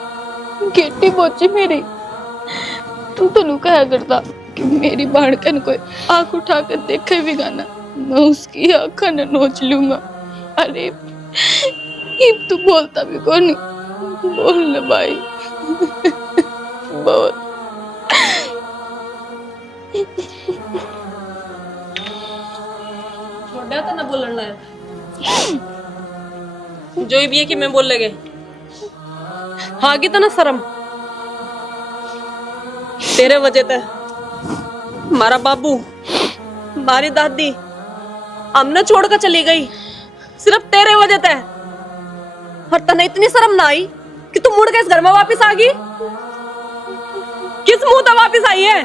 गेटी पहुंची मेरी। तू तो कहा करता कि मेरी बाण कन कोई आंख उठा कर देखे भी गाना, मैं उसकी आंखों ने नोच लूंगा। अरे इब तू बोलता भी कौन नहीं, बोल ना भाई बोल। छोड़ा था ना बोलना है, जो भी है कि मैं बोल लगे हाँ की तो ना शर्म। तेरे वजह से हमारा बाबू, हमारी दादी हमने छोड़कर चली गई, सिर्फ तेरे वजह से। और तने इतनी शर्म ना आई कि तू मुड़ के इस घर में वापस आ गई? किस मुंह से वापस आई है?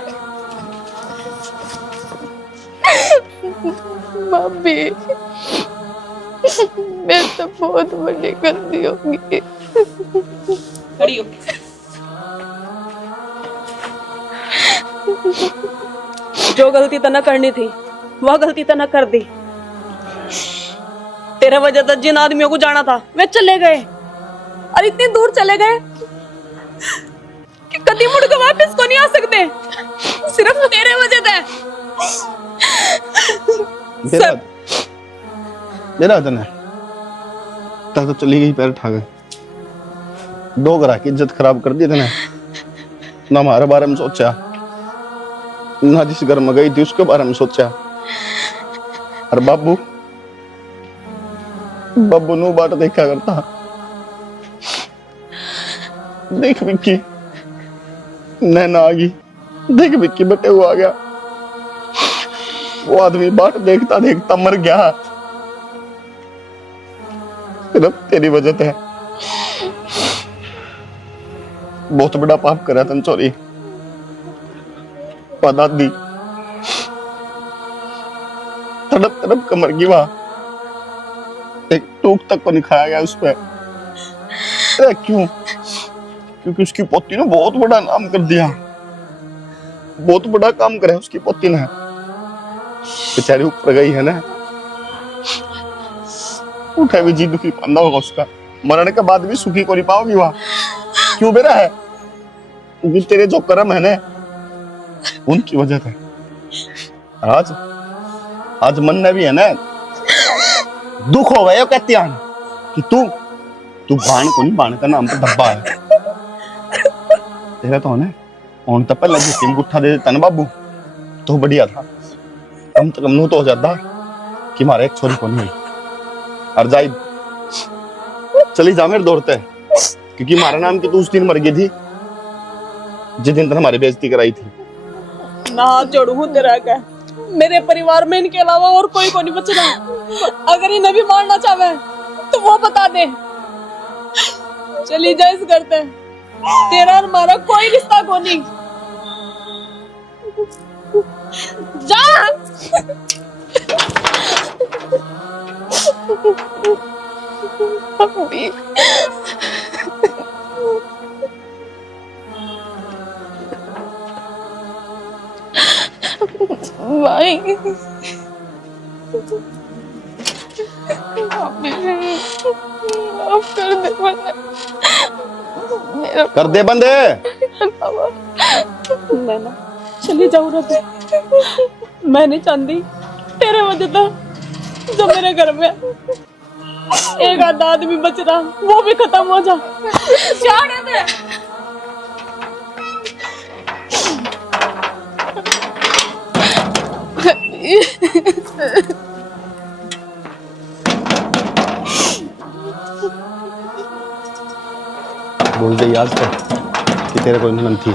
मम्मी मैं तो बहुत बड़ी गलती होगी। खड़ी हो। जो गलती तो न करनी थी वह गलती तो न कर दी। तेरे वजह से जिन आदमियों को जाना था वे चले गए, और इतनी दूर चले गए कि कभी मुड़ के वापस को नहीं आ सकते, सिर्फ तेरे वजह से। मेरा धन है तो चली गई, पैर उठा गए, दो घरा की इज्जत खराब कर दी तने। ना हमारे बारे में सोचा, ना जिस घर में गई थी उसके बारे में सोचा। और बाबू नू बाट देखा करता, देख विक्की नैना आ गई, देख विक्की बटे हुआ आ गया। वो आदमी बाट देखता देखता मर गया, सिर्फ तेरी वजह से। बहुत बड़ा पाप करा तन चोरी। दादी तड़प तड़प कर मर गई, वहां एक टूक तक को नहीं खाया गया उस पर। क्यों? क्योंकि उसकी पोती ने बहुत बड़ा नाम कर दिया, बहुत बड़ा काम करे उसकी पोती ने। बेचारी ऊपर गई है ना, उठे भी जी दुखी पंदा होगा उसका, मरने के बाद भी सुखी को नहीं पाओगी वहां। क्यों बेरा है? क्योंकि तेरे जो कर्म है ना उनकी वजह से आज मन में भी है ना दुख हो गया। कहती है कि तू बाण को नहीं, बाण का नाम तो डब्बा है तेरा तो है ना। तो पहले जिसकी अंगूठा दे देता ना बाबू तो बढ़िया था, कम तो कम नू तो हो जाता कि हमारे एक छोरी को नहीं। और जाई चली जा मेरे दौड़ते, क्योंकि हमारा नाम की तू उस दिन मर गई थी जिस दिन तक हमारी बेइज्जती कराई थी। मैं हाथ जोड़ू हूँ तेरा आगे, मेरे परिवार में इनके अलावा और कोई को नहीं बचना। अगर इन्हें भी मारना चाहे तो वो बता दे, चली जा इस घर से, तेरा और हमारा कोई रिश्ता को नहीं। जा मम्मी भाई माफ कर दे, मेरा कर दे बंदे। मैं ना चली जाऊँ रहे, मैं नहीं चाहती तेरे वजह से जो मेरे घर में एक आधा आदमी बच रहा वो भी खत्म हो जा। जाने दे। भूल गई आज तक कि तेरे कोई ननद थी।